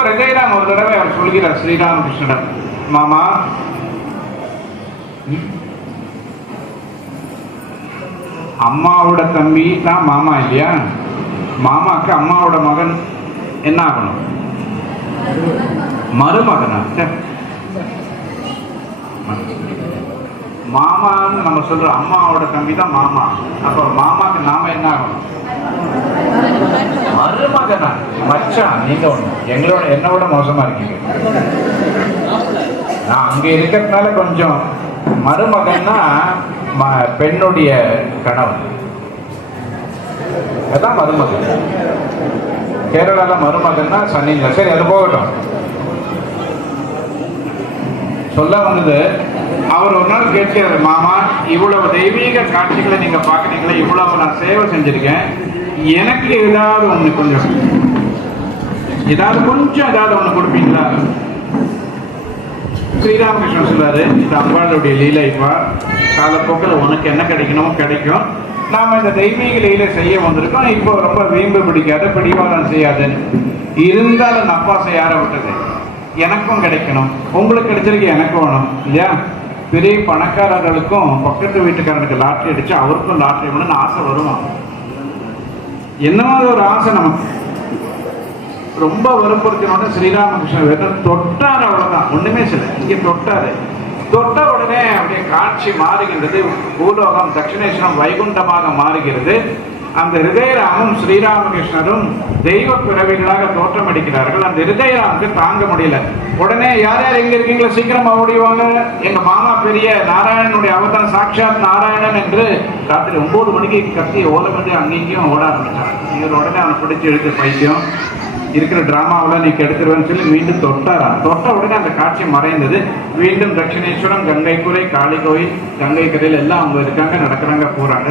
அப்ப ஹிருதயராம் ஒரு தடவை அவர் சொல்கிறார் ஸ்ரீராமகிருஷ்ணன், மாமா அம்மாவோட தம்பி தான் மாமா இல்லையா, மாமாக்கு அம்மாவோட மகன் என்ன ஆகணும்? மருமகனா? மாமான்னு நம்ம சொல்றோம், அம்மாவோட தம்பி தான் மாமா. அப்ப மாமாக்கு நாம என்ன ஆகணும்? மருமகனா? மச்சான் நீங்க ஒண்ணு எங்களோட என்னோட மோசமா இருக்கீங்க. நான் அங்க இருக்கிறதுனால கொஞ்சம் மருமகன்னா பெண்ணுடைய கணவன், அதான் மருமகன். கேரளால மருமகன்னா சன்னில. சரி, அது போகட்டும். சொல்ல வந்தது, அவர் ஒரு நாள் கேட்கிறாரு, மாமா இவ்வளவு தெய்வீக காட்சிகளை நீங்க பாக்குறீங்களா, இவ்வளவு நான் சேவை செஞ்சிருக்கேன், எனக்கு ஏதாவது ஒண்ணு கொஞ்சம் ஏதாவது ஒண்ணு கொடுப்பீங்களா? ஸ்ரீராமகிருஷ்ணன் சொல்றாரு, இந்த அம்பாளுடைய லீலைப்பா, காலப்போக்கில் உனக்கு என்ன கிடைக்கணுமோ கிடைக்கும். நாம இந்த தெய்வீக லீலை செய்ய வந்திருக்கோம். இப்போ ரொம்ப வீம்பு பிடிக்காத, பிடிவாதம் செய்யாதுன்னு இருந்தாலும் நப்பாசை யாரை விட்டது? எனக்கும் கிடைக்கணும், உங்களுக்கு கிடைச்சிருக்கு எனக்கும் வேணும் இல்லையா? பெரிய பணக்காரர்களுக்கும் பக்கத்து வீட்டுக்காரனுக்கு லாட்ரி அடிச்சு அவருக்கும் லாட்ரி வேணும்னு ஆசை வருவான். என்ன மாதிரி ஒரு ஆசை நமக்கு. ரொம்ப வற்புறுத்தினோட ஸ்ரீராமகிருஷ்ணன் வெறும் தொட்டார், அவ்வளவுதான், ஒண்ணுமே சில இங்க தொட்டாரு. தொட்ட உடனே அப்படியே காட்சி மாறுகின்றது. பூலோகம் தட்சிணேஸ்வரம் வைகுண்டமாக மாறுகிறது. அந்த ஹிருதயராமும் ஸ்ரீராமகிருஷ்ணரும் தெய்வ பிறவிகளாக தோற்றமடிக்கிறார்கள். அந்த ஹிருதயராமுக்கு தாங்க முடியல. உடனே யார் யார் எங்க இருக்கீங்களா சீக்கிரமா ஓடிவாங்க, எங்க மாமா பெரிய நாராயணனுடைய அவதாரம் சாட்சாத் நாராயணன் என்று ராத்திரி 9 மணிக்கு கத்தி ஓலமிட்டு அங்கேயும் ஓட ஆரம்பிச்சாங்க. இவர் உடனே அவனை பிடிச்சி எடுத்து பைத்தியம் இருக்கிற டிராமாவில் நீ கெடுத்துருவேன்னு சொல்லி மீண்டும் தொட்டாராம். தொட்ட உடனே அந்த காட்சி மறைந்தது. மீண்டும் தட்சிணேஸ்வரம், கங்கைக்குறை, காளி கோயில், கங்கை கரையில் எல்லாம் அவங்க இருக்காங்க, நடக்கிறாங்க, போறாங்க.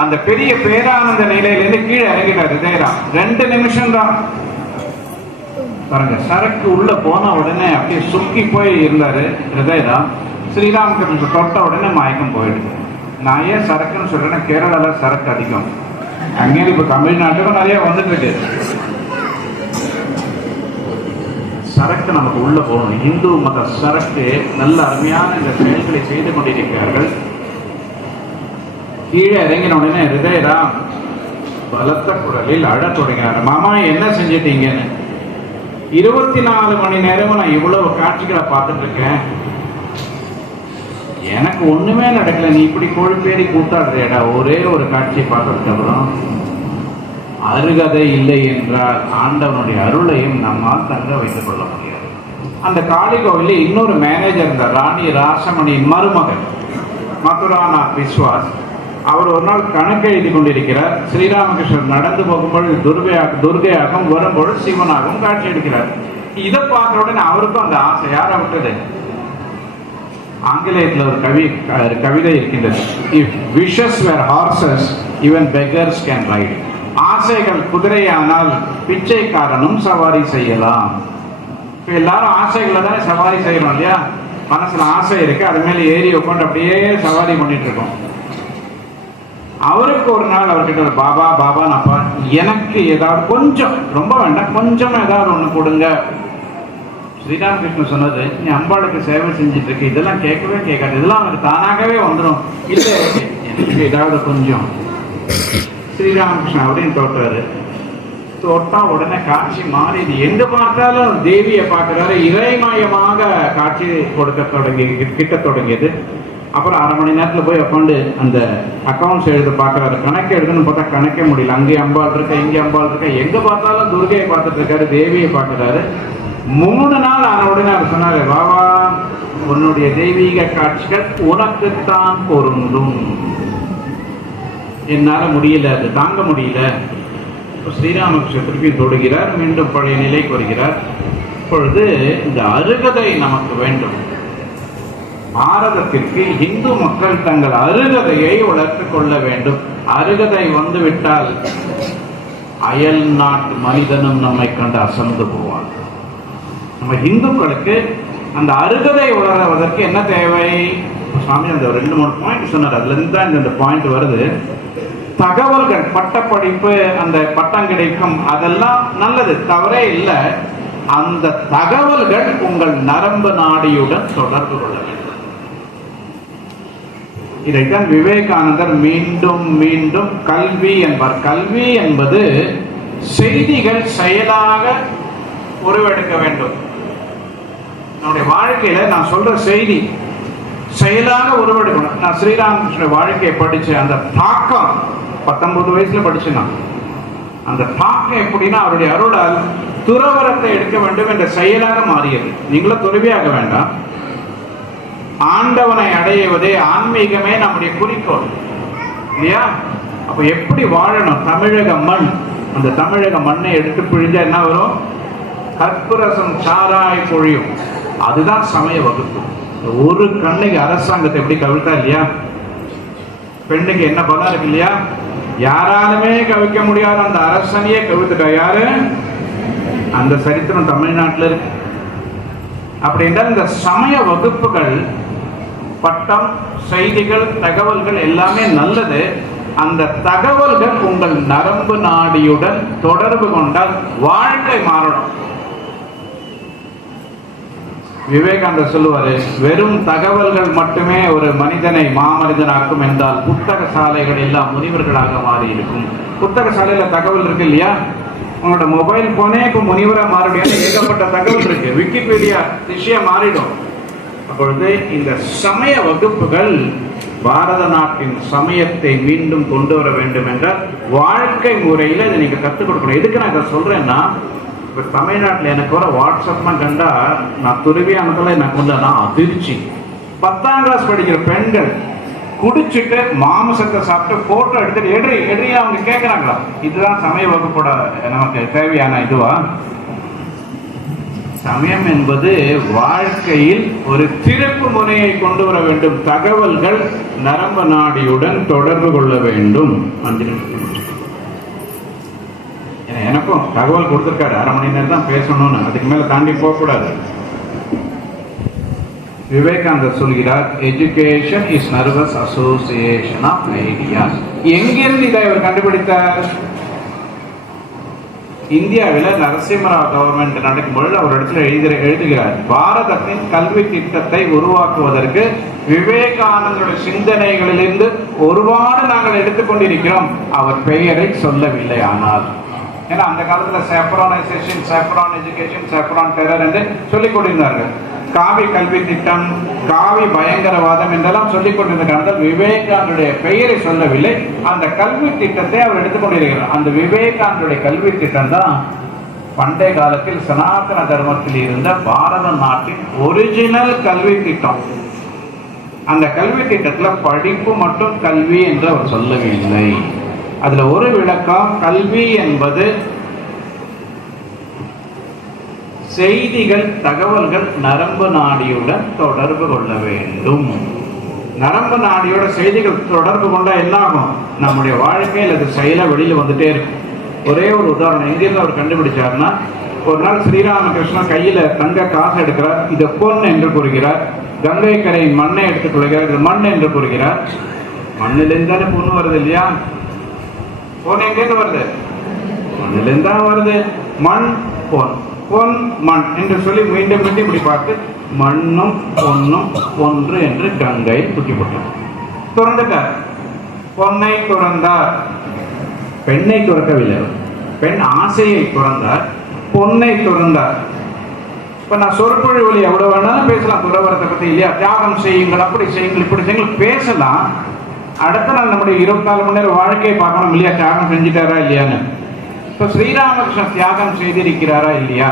அந்த பெரிய பேரானந்த நிலையிலிருந்து கீழே இறங்கினார் ஹிருதயராம். 2 நிமிஷம் தான் பாருங்க. சரக்கு உள்ள போன உடனே அப்படியே சுக்கி போய் இருந்தாரு ஹிருதயராம். ஸ்ரீராமகிருஷ்ணன் தொட்ட உடனே மயக்கம் போயிடுது. நான் ஏன் சரக்குன்னு சொல்றேன்னா, கேரளால சரக்கு அதிகம், அங்கே இப்ப தமிழ்நாட்டுக்கும் நிறைய வந்துட்டு இருக்கு. சரக்கு நமக்கு உள்ள போகணும். இந்து மத சரக்கு நல்ல அருமையான இந்த செயல்களை செய்து கொண்டிருக்கிறார்கள். கீழே இறங்கின உடனே ஹிருதயராம் பலத்த குரலில் அழத் தொடங்கினார். மாமா என்ன செஞ்சிட்டீங்கன்னு. 24 மணி நேரமும் நான் இவ்வளவு காட்சிகளை பார்த்துட்டு இருக்கேன், எனக்கு ஒண்ணுமே நடக்கல, நீ இப்படி கோழிப்பேரி கூத்தாடுறேடா. ஒரே ஒரு காட்சியை பார்த்ததுக்கு அப்புறம் அருகதை இல்லை என்றால் ஆண்டவனுடைய அருளையும் நம்மால் தங்க வைத்துக் கொள்ள முடியாது. அந்த காளி கோவிலில் இன்னொரு மேனேஜர் இருந்தார், ராணி ராசமணியின் மருமகன் மதுராநாத் விஸ்வாஸ். அவர் ஒரு நாள் கணக்கு எழுதி கொண்டிருக்கிறார். ஸ்ரீராமகிருஷ்ணன் நடந்து போகும்போது துர்கையாகவும் வரும்போது சிவனாகவும் காட்சி எடுக்கிறார். இதை பார்த்த உடனே அவருக்கும் அந்த ஆசை. யாரை விட்டது? ஆங்கிலேயத்தில் ஒரு கவிதை இருக்கின்றது, if wishes were horses even beggars can ride. ஆசைகள் குதிரையானால் பிச்சைக்காரனும் சவாரி செய்யலாம். இப்ப எல்லாரும் ஆசைகளை தானே சவாரி செய்யறோம் இல்லையா? மனசுல ஆசை இருக்கு, அது மேல ஏறி உட்காந்து அப்படியே சவாரி பண்ணிட்டு இருக்கோம். அவருக்கு ஒரு நாள் அவர்கிட்ட, பாபா பாபா அப்பா எனக்கு ஏதாவது கொஞ்சம், ரொம்ப வேண்டாம், கொஞ்சம் ஏதாவது ஒண்ணு கொடுங்க. ஸ்ரீராமகிருஷ்ணன் சொன்னது, நீ அம்பாளுக்கு சேவை செஞ்சுட்டு இருக்கு, இதெல்லாம் கேட்கவே கேட்காது, இதெல்லாம் அவனுக்கு தானாகவே வந்துடும், இல்லை எனக்கு ஏதாவது கொஞ்சம். ஸ்ரீராமகிருஷ்ணன் அப்படின்னு தொட்டாரு. தொட்டா உடனே காட்சி மாறி, எங்க பார்த்தாலும் தேவியை பார்க்கிறாரு. இறைமயமாக காட்சி கிட்ட தொடங்கியது. அப்புறம் 1/2 மணி நேரத்துல போய் உட்காந்து அந்த அக்கௌண்ட்ஸ் எழுத பார்க்கறாரு. கணக்கு எழுதுன்னு பார்த்தா கணக்கே முடியல. அங்கே அம்பாள் இருக்க, இங்கே அம்பாள் இருக்க, எங்க பார்த்தாலும் துர்கையை பார்த்துட்டு இருக்காரு, தேவியை பார்க்கிறாரு. 3 நாள் ஆன உடனே அவர் சொன்னாரு, பாபா உன்னுடைய தெய்வீக காட்சிகள் உனக்குத்தான் பொருந்தும், என்னால முடியல, அது தாங்க முடியல. ஸ்ரீராமகிருஷ்ணன் திருப்பி தொடுகிறார், மீண்டும் பழைய நிலைக்கு வருகிறார். இப்பொழுது இந்த அருகதை நமக்கு வேண்டும். பாரதத்திற்கு இந்து மக்கள் தங்கள் அருகதையை வளர்த்துக் கொள்ள வேண்டும். அருகதை வந்துவிட்டால் அயல் நாட்டு மனிதனும் நம்மை கண்டு அசந்து போவான். நம்ம இந்துக்களுக்கு அந்த அருகதை வளர்வதற்கு என்ன தேவை? சுவாமி அந்த 2-3 பாயிண்ட் சொன்னார், அதுல இருந்து தான் இந்த பாயிண்ட் வருது. தகவல்கள், பட்டப்படிப்பு, அந்த பட்டம் கிடைக்கும், அதெல்லாம் நல்லது, தவறே இல்லை. அந்த தகவல்கள் உங்கள் நரம்பு நாடியுடன் தொடர்பு கொள்ள வேண்டும். இதைத்தான் விவேகானந்தர் மீண்டும் மீண்டும் கல்வி என்பார். கல்வி என்பது செய்திகள் செயலாக உருவெடுக்க வேண்டும். நம்முடைய வாழ்க்கையில நான் சொல்ற செய்தி செயலாக உருவெடுக்கணும். நான் ஸ்ரீராமகிருஷ்ண வாழ்க்கையை படிச்சேன். அந்த தாக்கம் 19 வயசுல படிச்சேன். அந்த தாக்கம் எப்படின்னா அவருடைய அருளால் துறவரத்தை எடுக்க வேண்டும் என்ற செயலாக மாறியது. நீங்களும் துறவியாக வேண்டாம், ஆண்டவனை அடைவதே ஆன்மீகமே நம்முடைய குறிக்கோள் இல்லையா? அப்ப எப்படி வாழணும்? தமிழக மண், அந்த தமிழக மண்ணை எடுத்து பிழிஞ்சா என்ன வரும்? கற்புரசம் சாராய் பொழியும். அதுதான் சமய வகுப்பு. ஒரு கண்ணைக்கு அரசாங்கத்தை எப்படி கவிழ்த்தா இல்லையா? பெண்ணுக்கு என்ன பலம் இருக்கு இல்லையா? யாராலுமே கவிக்க முடியாத அந்த அரசனையே கவிழ்த்துட்டா யாரு? அந்த சரித்திரம் தமிழ்நாட்டில் இருக்கு. அப்படி என்றால் இந்த சமய வகுப்புகள், பட்டம், செய்திகள், தகவல்கள் எல்லாமே நல்லது. அந்த தகவல்கள் உங்கள் நரம்பு நாடியுடன் தொடர்பு கொண்டால் வாழ்க்கை மாறணும். விவேகானந்தர் சொல்லுவாரு, வெறும் தகவல்கள் மட்டுமே ஒரு மனிதனை மாமனிதனாக்கும் என்றால் புத்தக சாலைகள் எல்லாம் முனிவர்களாக மாறி இருக்கும். புத்தக சாலையில தகவல் இருக்கு இல்லையா? உங்களோட மொபைல் போனே இப்ப முனிவரா மாறிடும். ஏகப்பட்ட தகவல் இருக்கு. விக்கிபீடியா விஷயம் மாறிடும். அப்பொழுது இந்த சமய வகுப்புகள் பாரத நாட்டின் சமயத்தை மீண்டும் கொண்டு வர வேண்டும் என்றால் வாழ்க்கை முறையில இதை நீங்க கற்றுக் கொடுக்கணும். எதுக்கு நான் இதை சொல்றேன்னா, இப்ப தமிழ்நாட்டில் எனக்கு வர வாட்ஸ்அப்லாம் கண்டா நான் துறவியானதுல எனக்கு வந்து நான் அதிர்ச்சி. 10ஆம் கிளாஸ் படிக்கிற பெண்கள் குடிச்சிட்டு மாமிசத்தை சாப்பிட்டு போட்டோ எடுத்துட்டு எட்ரி அவங்க கேட்கிறாங்களா? இதுதான் சமய வகுப்போட நமக்கு தேவையான இதுவா? சமயம் என்பது வாழ்க்கையில் ஒரு திருப்பு முனையை கொண்டு வர வேண்டும். தகவல்கள் நரம்பு நாடியுடன் தொடர்பு கொள்ள வேண்டும். எனக்கும் தகவல் கொடுத்திருக்காரு, 1/2 மணி நேரம் தான் பேசணும்னு, அதுக்கு மேல தாண்டி போக கூடாது. விவேகானந்தர் சொல்கிறார், education is nervous association of ideas. எங்கிருந்து இதை அவர் கண்டுபிடித்தார்? இந்தியாவில் நரசிம்மராவ் கவர்மெண்ட் நடக்கும்பொழுது அவர் இடத்துல எழுதுகிறார், பாரதத்தின் கல்வி திட்டத்தை உருவாக்குவதற்கு விவேகானந்தருடைய சிந்தனைகளிலிருந்து ஒருபாடு நாங்கள் எடுத்துக்கொண்டிருக்கிறோம். அவர் பெயரை சொல்லவில்லை. ஆனால் ஏன்னா அந்த காலத்துல சேப்ரானைசேஷன், சேப்ரான் எஜுகேஷன், சேப்ரான் டெரர் என்று சொல்லிக் கொண்டிருந்தார்கள். காவி கல்வி திட்டம், காவி பயங்கரவாதம் என்றெல்லாம் சொல்லிக் கொண்டிருந்தார்கள். விவேகானந்தருடைய பெயரை சொல்லவில்லை. அந்த கல்வி திட்டத்தை அவர் எடுத்துக்கொண்டிருக்கிறார். அந்த விவேகானந்தருடைய கல்வி திட்டம் தான் பண்டைய காலத்தில் சனாதன தர்மத்தில் இருந்த பாரத நாட்டின் ஒரிஜினல் கல்வி திட்டம். அந்த கல்வி திட்டத்துல படிப்பு மட்டும் கல்வி என்று அவர் சொல்லவில்லை. அதுல ஒரு விளக்கம், கல்வி என்பது செய்திகள், தகவல்கள் நரம்பு நாடியுடன் தொடர்பு கொள்ள வேண்டும். நரம்பு நாடியோட செய்திகள் தொடர்பு கொண்டா என்ன ஆகும்? நம்முடைய வாழ்க்கையில் அது செயலா வெளியில வந்துட்டே இருக்கும். ஒரே ஒரு உதாரணம் எங்கிருந்து அவர் கண்டுபிடிச்சார்னா, ஒரு நாள் ஸ்ரீராமகிருஷ்ணன் கையில தங்க காசு எடுக்கிறார். இதை பொன் என்று கூறுகிறார். கங்கை கரையின் மண்ணை எடுத்துக் கொள்கிறார். இது மண் என்று கூறுகிறார். மண்ணிலிருந்து தானே பொண்ணு வருது இல்லையா? பொன் எங்கிருந்து வருது? மண்ணிலிருந்து தான் வருது. மண் பொன், பொன் மண் என்று சொல்லி மீண்டும் மீண்டும் இப்படி பார்த்து மண்ணும் பொன்னும் ஒன்று என்று கங்கை தூக்கி போட்டார். துறந்துட்டார். பொன்னை துறந்தார். பெண்ணை துறக்கவில்லை. பெண் ஆசையை துறந்தார், பொன்னை துறந்தார். இப்ப நான் சொற்பொழிவுல எவ்வளவு வேணாலும் பேசலாம் துறவரத்தை பத்தி இல்லையா? தியாகம் செய்யுங்கள், அப்படி செய்யுங்கள், இப்படி செய்யுங்கள் பேசலாம். அடுத்த நாள் நம்முடைய 24 மணி நேரம் வாழ்க்கையை பார்க்கணும் இல்லையா? தியாகம் செஞ்சுட்டாரா இல்லையான்னு. இப்ப ஸ்ரீராமகிருஷ்ணன் தியாகம் செய்திருக்கிறாரா இல்லையா?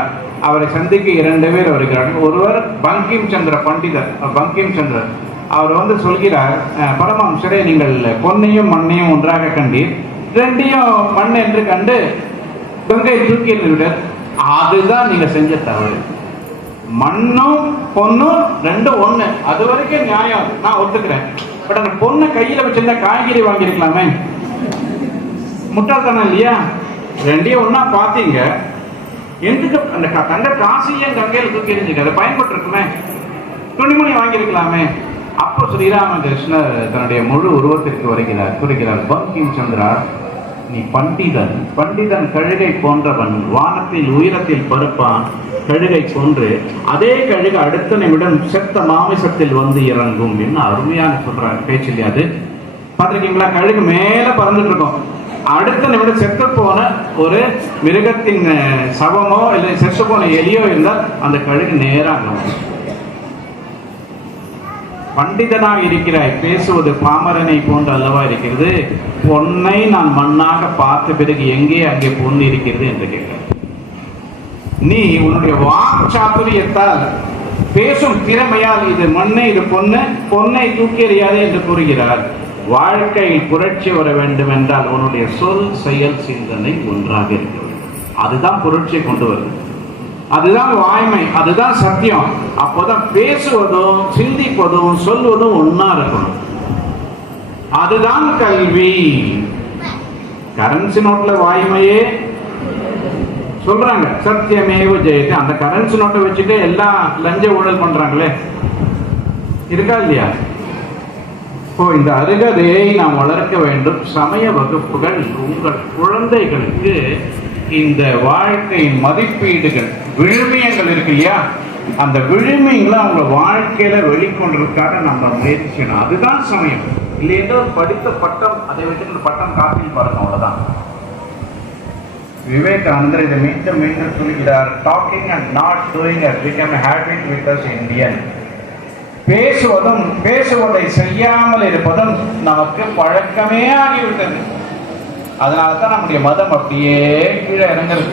அவரை சந்திக்க 2 பேர் வருகிறார்கள். ஒருவர் பங்கிம் சந்திர பண்டிதர். பங்கிம் சந்திரர் அவர் சொல்கிறார், பரமஹம்சரே, நீங்கள் பொன்னையும் மண்ணையும் ஒன்றாக கண்டீர், 2யும் மண் என்று கண்டு கங்கை தூக்கி விட. அதுதான் நீங்க செஞ்ச தவறு. மண்ணும் பொண்ணும் 2 ஒண்ணு, அது வரைக்கும் நியாயம், நான் ஒத்துக்கிறேன். பட் அந்த பொண்ணை கையில வச்சிருந்தா காய்கறி வாங்கியிருக்கலாமே. முட்டாள்தானே இல்லையா? 2யும் ஒன்னா பாத்தீங்க, எதுக்கு அந்த தங்க காசையும் கங்கையில் தூக்கி எறிஞ்சுக்க? அதை பயன்பட்டு இருக்குமே, துணிமணி வாங்கியிருக்கலாமே. அப்போ ஸ்ரீராமகிருஷ்ணர் தன்னுடைய முழு உருவத்திற்கு வருகிறார். பங்கிம் சந்திரா, நீ பண்டிதன், பண்டிதன் கழுகை போன்றவன், வானத்தில் உயரத்தில் பருப்பான், கழுகை கொன்று அதே கழுகு அடுத்த நிமிடம் செத்த மாமிசத்தில் வந்து இறங்கும் என்ன அருமையான சொல்றாரு பேச்சு. அது பார்த்துருக்கீங்களா? கழுகு மேல பறந்துட்டு இருக்கும், அடுத்த நிமிடம் செத்து போன ஒரு மிருகத்தின் சவமோ இல்லை செத்து போன எலியோ இருந்தால் அந்த கழுகு நேராக பண்டிதனாக இருக்கிறாய், பேசுவது பாமரனை போன்று அல்லவா இருக்கிறது, பொன்னை நான் மண்ணாக பார்த்த பிறகு எங்கே அங்கே பொன் இருக்கிறது என்று கேட்கிறார். நீ உன்னுடைய வாக்சாதுரியத்தால் பேசும் திறமையால் இது மண்ணை இது பொண்ணு, பொன்னை தூக்கி எறியாதே என்று கூறுகிறார். வாழ்க்கையில் புரட்சி வர வேண்டும் என்றால் உன்னுடைய சொல் செயல் சிந்தனை ஒன்றாக இருக்க வேண்டும். அதுதான் புரட்சியை கொண்டு வருது, அதுதான் வாய்மை, அதுதான் சத்தியம். அப்போதான் பேசுவதும் சிந்திப்பதும் சொல்வதும் ஒன்னா இருக்கணும். அதுதான் கல்வி. கரன்சி நோட்ல வாய்மையே சொல்றாங்க, சத்தியமேவ ஜெயத்தை. அந்த கரன்சி நோட்டை வச்சுட்டு எல்லாம் லஞ்ச ஊழல் பண்றாங்களே, இருக்கா இல்லையா? இந்த அருகதையை நாம் வளர்க்க வேண்டும். சமய வகுப்புகள் உங்கள் குழந்தைகளுக்கு இந்த வாழ்க்கையின் மதிப்பீடுகள் விழுமியங்கள் இருக்கு இல்லையா, அந்த விழுமியங்களை அவங்க வாழ்க்கையில வெளிக்கொண்டிருக்காக நம்ம முயற்சி செய்யணும். அதுதான் சமயம். இல்லையென்றோ படித்த பட்டம், அதை வச்சு பட்டம் காப்பில் பாருங்க, அவ்வளவுதான். விவேகானந்தர் இதை மீண்டும் மீண்டும் சொல்கிறார். Docking and not doing has become a habit with us Indian. பேசுவதும் பேசுவதை செய்யாமல் இருப்பதும் நமக்கு பழக்கமே ஆகிவிட்டது. அதனால தான் நம்முடைய மதம் அப்படியே கீழே இறங்குறது.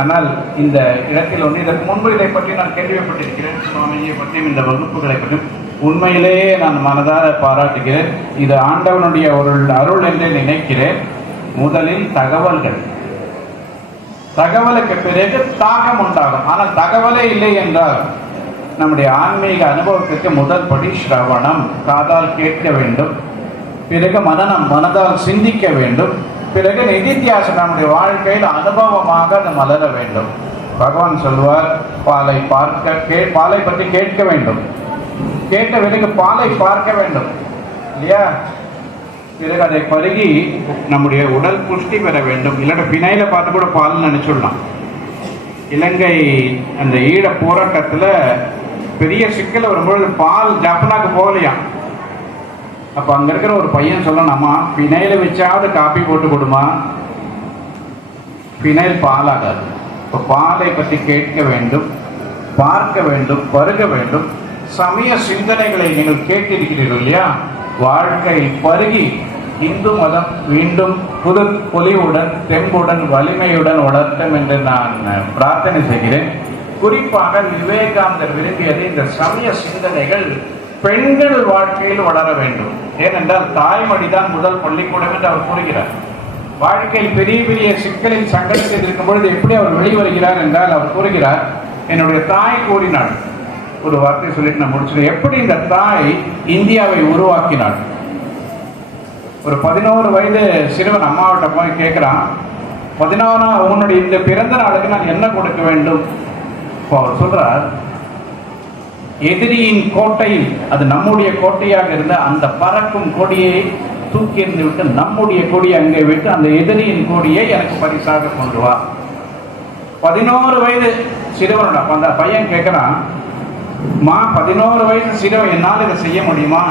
ஆனால் இந்த இடத்தில் ஒன்று, இதற்கு முன்பு இதை பற்றி நான் கேள்விப்பட்டிருக்கிறேன், சுவாமிஜியை பற்றியும் இந்த வகுப்புகளை பற்றியும் உண்மையிலேயே நான் மனதார பாராட்டுகிறேன். இது ஆண்டவனுடைய ஒரு அருள் என்று நினைக்கிறேன். முதலில் தகவலுக்கு பிறகு தாக்கம் உண்டாகும். ஆனால் தகவலே இல்லை என்றால் நம்முடைய ஆன்மீக அனுபவத்திற்கு முதல் படி ஸ்ரவணம், காதால் கேட்க வேண்டும். பிறகு மனனம், மனதால் சிந்திக்க வேண்டும். பிறகு நிதித்தியாசம், நம்முடைய வாழ்க்கையில் அனுபவமாக அது மலர வேண்டும். பகவான் சொல்வார், பாலை பற்றி கேட்க வேண்டும், கேட்ட பிறகு பாலை பார்க்க வேண்டும் இல்லையா? பிறகு அதை பருகி நம்முடைய உடல் புஷ்டி பெற வேண்டும். இல்லாட்ட பிணையில பார்த்து கூட பால் நினைச்சுடலாம். இலங்கை அந்த ஈழ போராட்டத்தில் பெரிய சிக்கல் வரும்பொழுது பால் ஜப்பானுக்கு போகலையாம். அப்ப அங்க இருக்கிற ஒரு பையன் சொல்லணுமா, பிணையில வச்சாவது காப்பி போட்டு கொடுமா, பிணைல் பால் ஆகாது. இப்போ பாலை பற்றி கேட்க வேண்டும், பார்க்க வேண்டும், பருக வேண்டும். சமய சிந்தனைகளை நீங்கள் கேட்டிருக்கிறீர்கள் இல்லையா? வாழ்க்கை பருகி இந்து மதம் மீண்டும் புது பொலிவுடன் தெம்புடன் வலிமையுடன் வளர்த்தம் என்று நான் பிரார்த்தனை செய்கிறேன். குறிப்பாக விவேகானந்தர் விரும்பியது இந்த சமய சிந்தனைகள் பெண்கள் வாழ்க்கையில் வளர வேண்டும். ஏனென்றால் தாய்மடிதான் முதல் பள்ளிக்கூடம் என்று அவர் கூறுகிறார். வாழ்க்கையில் பெரிய பெரிய சிக்கலில் சங்கடத்தில் இருக்கும் பொழுது எப்படி அவர் வெளிவருகிறார் என்றால் அவர் கூறுகிறார், என்னுடைய தாய் கூறினாள். ஒரு வார்த்தை சொல்லிட்டு நான் முடிச்சுக்கிறேன். எப்படி இந்த தாய் இந்தியாவை உருவாக்கினாள்? ஒரு 11 வயது சிறுவன் அம்மாவிட்ட போய் கேட்கிறான், 11 உன்னுடைய இந்த பிறந்த நாளுக்கு நான் என்ன கொடுக்க வேண்டும்? அவர் சொல்றார், எதிரியின் கோட்டையில், அது நம்முடைய கோட்டையாக இருந்த அந்த பறக்கும் கொடியை தூக்கி எறிந்து விட்டு நம்முடைய கொடியை அங்கே விட்டு அந்த எதிரியின் கொடியை எனக்கு பரிசாக கொண்டு வா. 11 வயது சிறுவனோட அந்த பையன் கேட்கிறான், 11 வயது சிறுவன் என்னால் இதை செய்ய முடியுமா?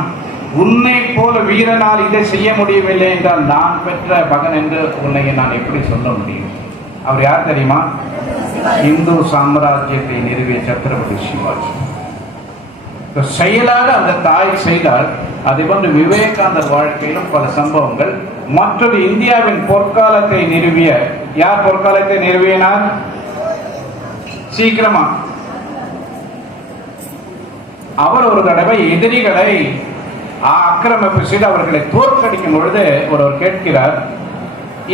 உன்னை போல வீரனால் இதை செய்ய முடியவில்லை என்றால் நான் பெற்ற மகன் என்று உன்னை நான் எப்படி சொல்ல முடியும்? அவர் யார் தெரியுமா? இந்து சாம்ராஜ்யத்தை நிறுவிய சத்ரபதி சிவாஜி. செயலாக அந்த தாய் செய்தால், அதை போன்று விவேகானந்தர் வாழ்க்கையிலும் பல சம்பவங்கள். மற்றொரு இந்தியாவின் பொற்காலத்தை நிறுவிய, யார் பொற்காலத்தை நிறுவினார்? சீக்கிரமா அவர் ஒரு தடவை எதிரிகளை ஆக்கிரமிப்பு செய்து அவர்களை தோற்கடிக்கும் பொழுது ஒருவர் கேட்கிறார்,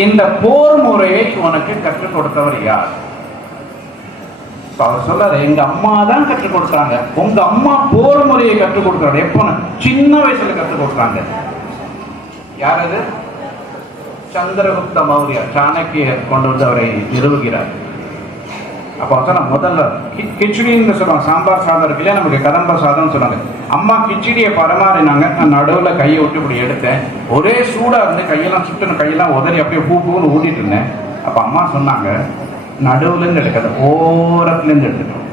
இந்த போர் முறையை உனக்கு கற்றுக் கொடுத்தவர் யார்? அவர் சொல்றாரு, எங்க அம்மா தான் கற்றுக் கொடுத்தாங்க. உங்க அம்மா போர் முறையை கற்றுக் கொடுத்தாரு. எப்போ? சின்ன வயசுல கற்றுக் கொடுத்தாங்க. யார் அது? சந்திரகுப்த மௌரிய, சாணக்கியர் கொண்டு வந்து அவரை நிறுவுகிறார். அப்போ சொன்ன முதல்ல கிச்சடின்னு சொல்லுவாங்க, சாம்பார் சாதம் இருக்கு இல்லையா, நமக்கு கதம்ப சாதம்னு சொன்னாங்க. அம்மா கிச்சடியை பரமாறினாங்க. நான் நடுவில் கையை விட்டு இப்படி எடுத்தேன். ஒரே சூடாக இருந்து கையெல்லாம் சுட்டு கையெல்லாம் உதறி அப்படியே பூ பூன்னு ஊட்டிட்டு இருந்தேன். அப்போ அம்மா சொன்னாங்க, நடுவுலேருந்து எடுக்கிறது, ஓரத்துலேருந்து எடுத்துக்கணும்.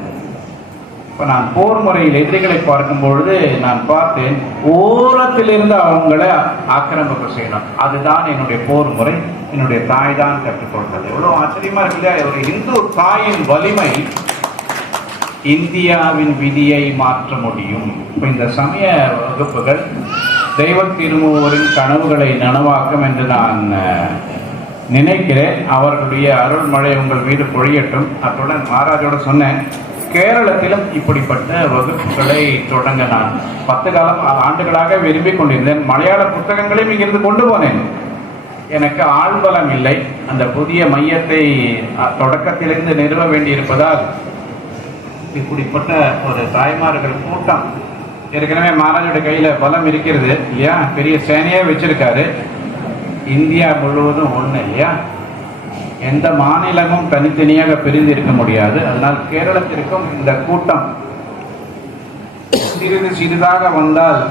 இப்போ நான் போர் முறையில் எதிரிகளை பார்க்கும் பொழுது நான் பார்த்தேன், ஓரத்திலிருந்து அவங்கள ஆக்கிரமிப்பு செய்யணும். அதுதான் என்னுடைய போர் முறை. என்னுடைய தாய் தான் கற்றுக் கொடுத்தது. எவ்வளோ ஆச்சரியமா இருக்குல்ல. ஒரு இந்து தாயின் வலிமை இந்தியாவின் விதியை மாற்ற முடியும். இப்போ இந்த சமய வகுப்புகள் தெய்வ திருமூவரின் கனவுகளை நனவாக்கும் என்று நான் நினைக்கிறேன். அவர்களுடைய அருள்மழை உங்கள் மீது பொழியட்டும். அத்துடன் மகாராஜோட சொன்னேன், கேரளத்திலும் இப்படிப்பட்ட வகுப்புகளை தொடங்க நான் 10 ஆண்டுகளாக விரும்பி கொண்டிருந்தேன். மலையாள புத்தகங்களையும் இங்கிருந்து கொண்டு போனேன். எனக்கு ஆள்பலம் இல்லை. அந்த புதிய மையத்தை தொடக்கத்திலிருந்து நிறுவ வேண்டியிருப்பதால் இப்படிப்பட்ட ஒரு தாய்மார்கள் கூட்டம், ஏற்கனவே மகாராஜோட கையில பலம் இருக்கிறது இல்லையா, பெரிய சேனையே வச்சிருக்காரு. இந்தியா முழுவதும் ஒண்ணு இல்லையா, எந்த மாநிலமும் தனித்தனியாக பிரிந்து இருக்க முடியாது. அதனால் கேரளத்திற்கும் இந்த கூட்டம் சிறிது சிறிதாக வந்தால்,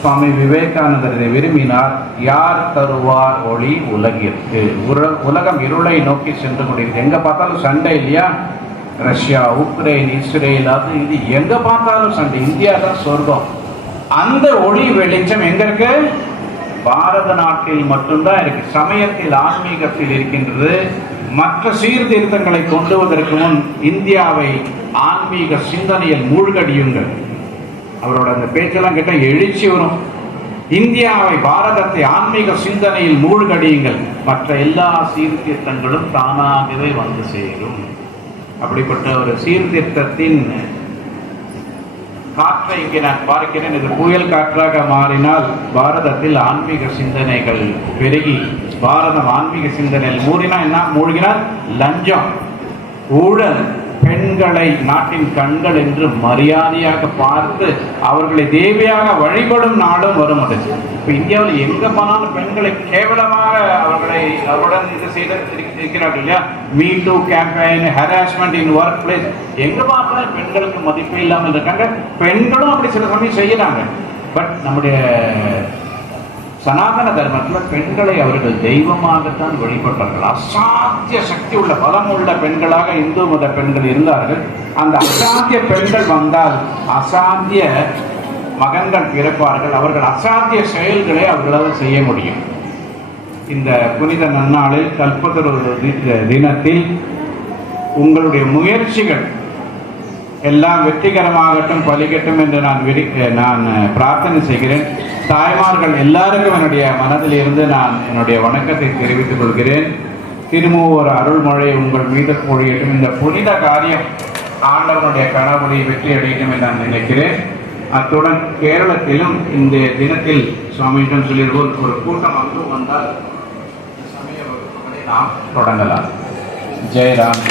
சுவாமி விவேகானந்தர் இதை விரும்பினார். யார் தருவார் ஒளி உலகிற்கு? உலகம் இருளை நோக்கி சென்று கொண்டிருக்கு. எங்க பார்த்தாலும் சண்டை இல்லையா, ரஷ்யா, உக்ரைன், இஸ்ரேல், அது இது எங்க பார்த்தாலும் சண்டை. இந்தியா தான் சொர்க்கம். அந்த ஒளி வெளிச்சம் எங்க இருக்கு? பாரத நாட்டில் மட்டும்தான் இருக்கு. சமயத்தில், ஆன்மீகத்தில் இருக்கின்றது. மற்ற சீர்திருத்தங்களை கொண்டுவதற்கு முன் இந்தியாவை ஆன்மீக சிந்தனையில் மூழ்கடியுங்கள். அவரோட அந்த பேச்செல்லாம் கேட்ட எழுச்சி வரும். இந்தியாவை, பாரதத்தை ஆன்மீக சிந்தனையில் மூழ்கடியுங்கள், மற்ற எல்லா சீர்திருத்தங்களும் தானாகவே வந்து சேரும். அப்படிப்பட்ட ஒரு சீர்திருத்தத்தின் காற்றை இங்கே நான் பார்க்கிறேன். இது புயல் காற்றாக மாறினால் பாரதத்தில் ஆன்மீக சிந்தனைகள் பெருகி, பாரதம் ஆன்மீக சிந்தனையில் மூழ்கினால் லஞ்சம், ஊழல், பெண்களை நாட்டின் கண்கள் என்று மரியாதையாக பார்த்து அவர்களை தேவியாக வழிபடும் நாடும் வரும். அது இப்போ இந்தியாவில் எங்க போனாலும் பெண்களை கேவலமாக அவருடன் இது செய்து இருக்கிறார்கள் இல்லையா. Me too campaign, harassment in work place, எங்க பார்த்தாலும் பெண்களுக்கு மதிப்பு இல்லாமல் இருக்காங்க. பெண்களும் அப்படி சில சமயம் செய்யறாங்க. பட் நம்முடைய சனாதன தர்மத்தில் பெண்களை அவர்கள் தெய்வமாகத்தான் வழிபட்டார்கள். அசாத்திய சக்தி உள்ள, பலம் உள்ள பெண்களாக இந்து மத பெண்கள் இருந்தார்கள். அந்த அசாத்திய பெண்கள் வந்தால் அசாத்திய மகன்கள் பிறப்பார்கள். அவர்கள் அசாத்திய செயல்களை அவர்களால் செய்ய முடியும். இந்த புனித நன்னாளில், கல்பத்தரு தினத்தில் உங்களுடைய முயற்சிகள் எல்லாம் வெற்றிகரமாகட்டும், பலிக்கட்டும் என்று நான் பிரார்த்தனை செய்கிறேன். தாய்மார்கள் எல்லாருக்கும் என்னுடைய மனதில் இருந்து நான் என்னுடைய வணக்கத்தை தெரிவித்துக் கொள்கிறேன். திருமூவர் அருள்மழை உங்கள் மீது பொழியட்டும். இந்த புனித காரியம் ஆண்டவனுடைய கனவுகளை வெற்றி அடையட்டும் என்று நான் நினைக்கிறேன். அத்துடன் கேரளத்திலும் இந்த தினத்தில் சுவாமியிடம் சொல்லியிருப்போம், ஒரு கூட்டம் மட்டும் வந்தால் சமய வகுப்புகளை நாம் தொடங்கலாம். ஜெயராம்.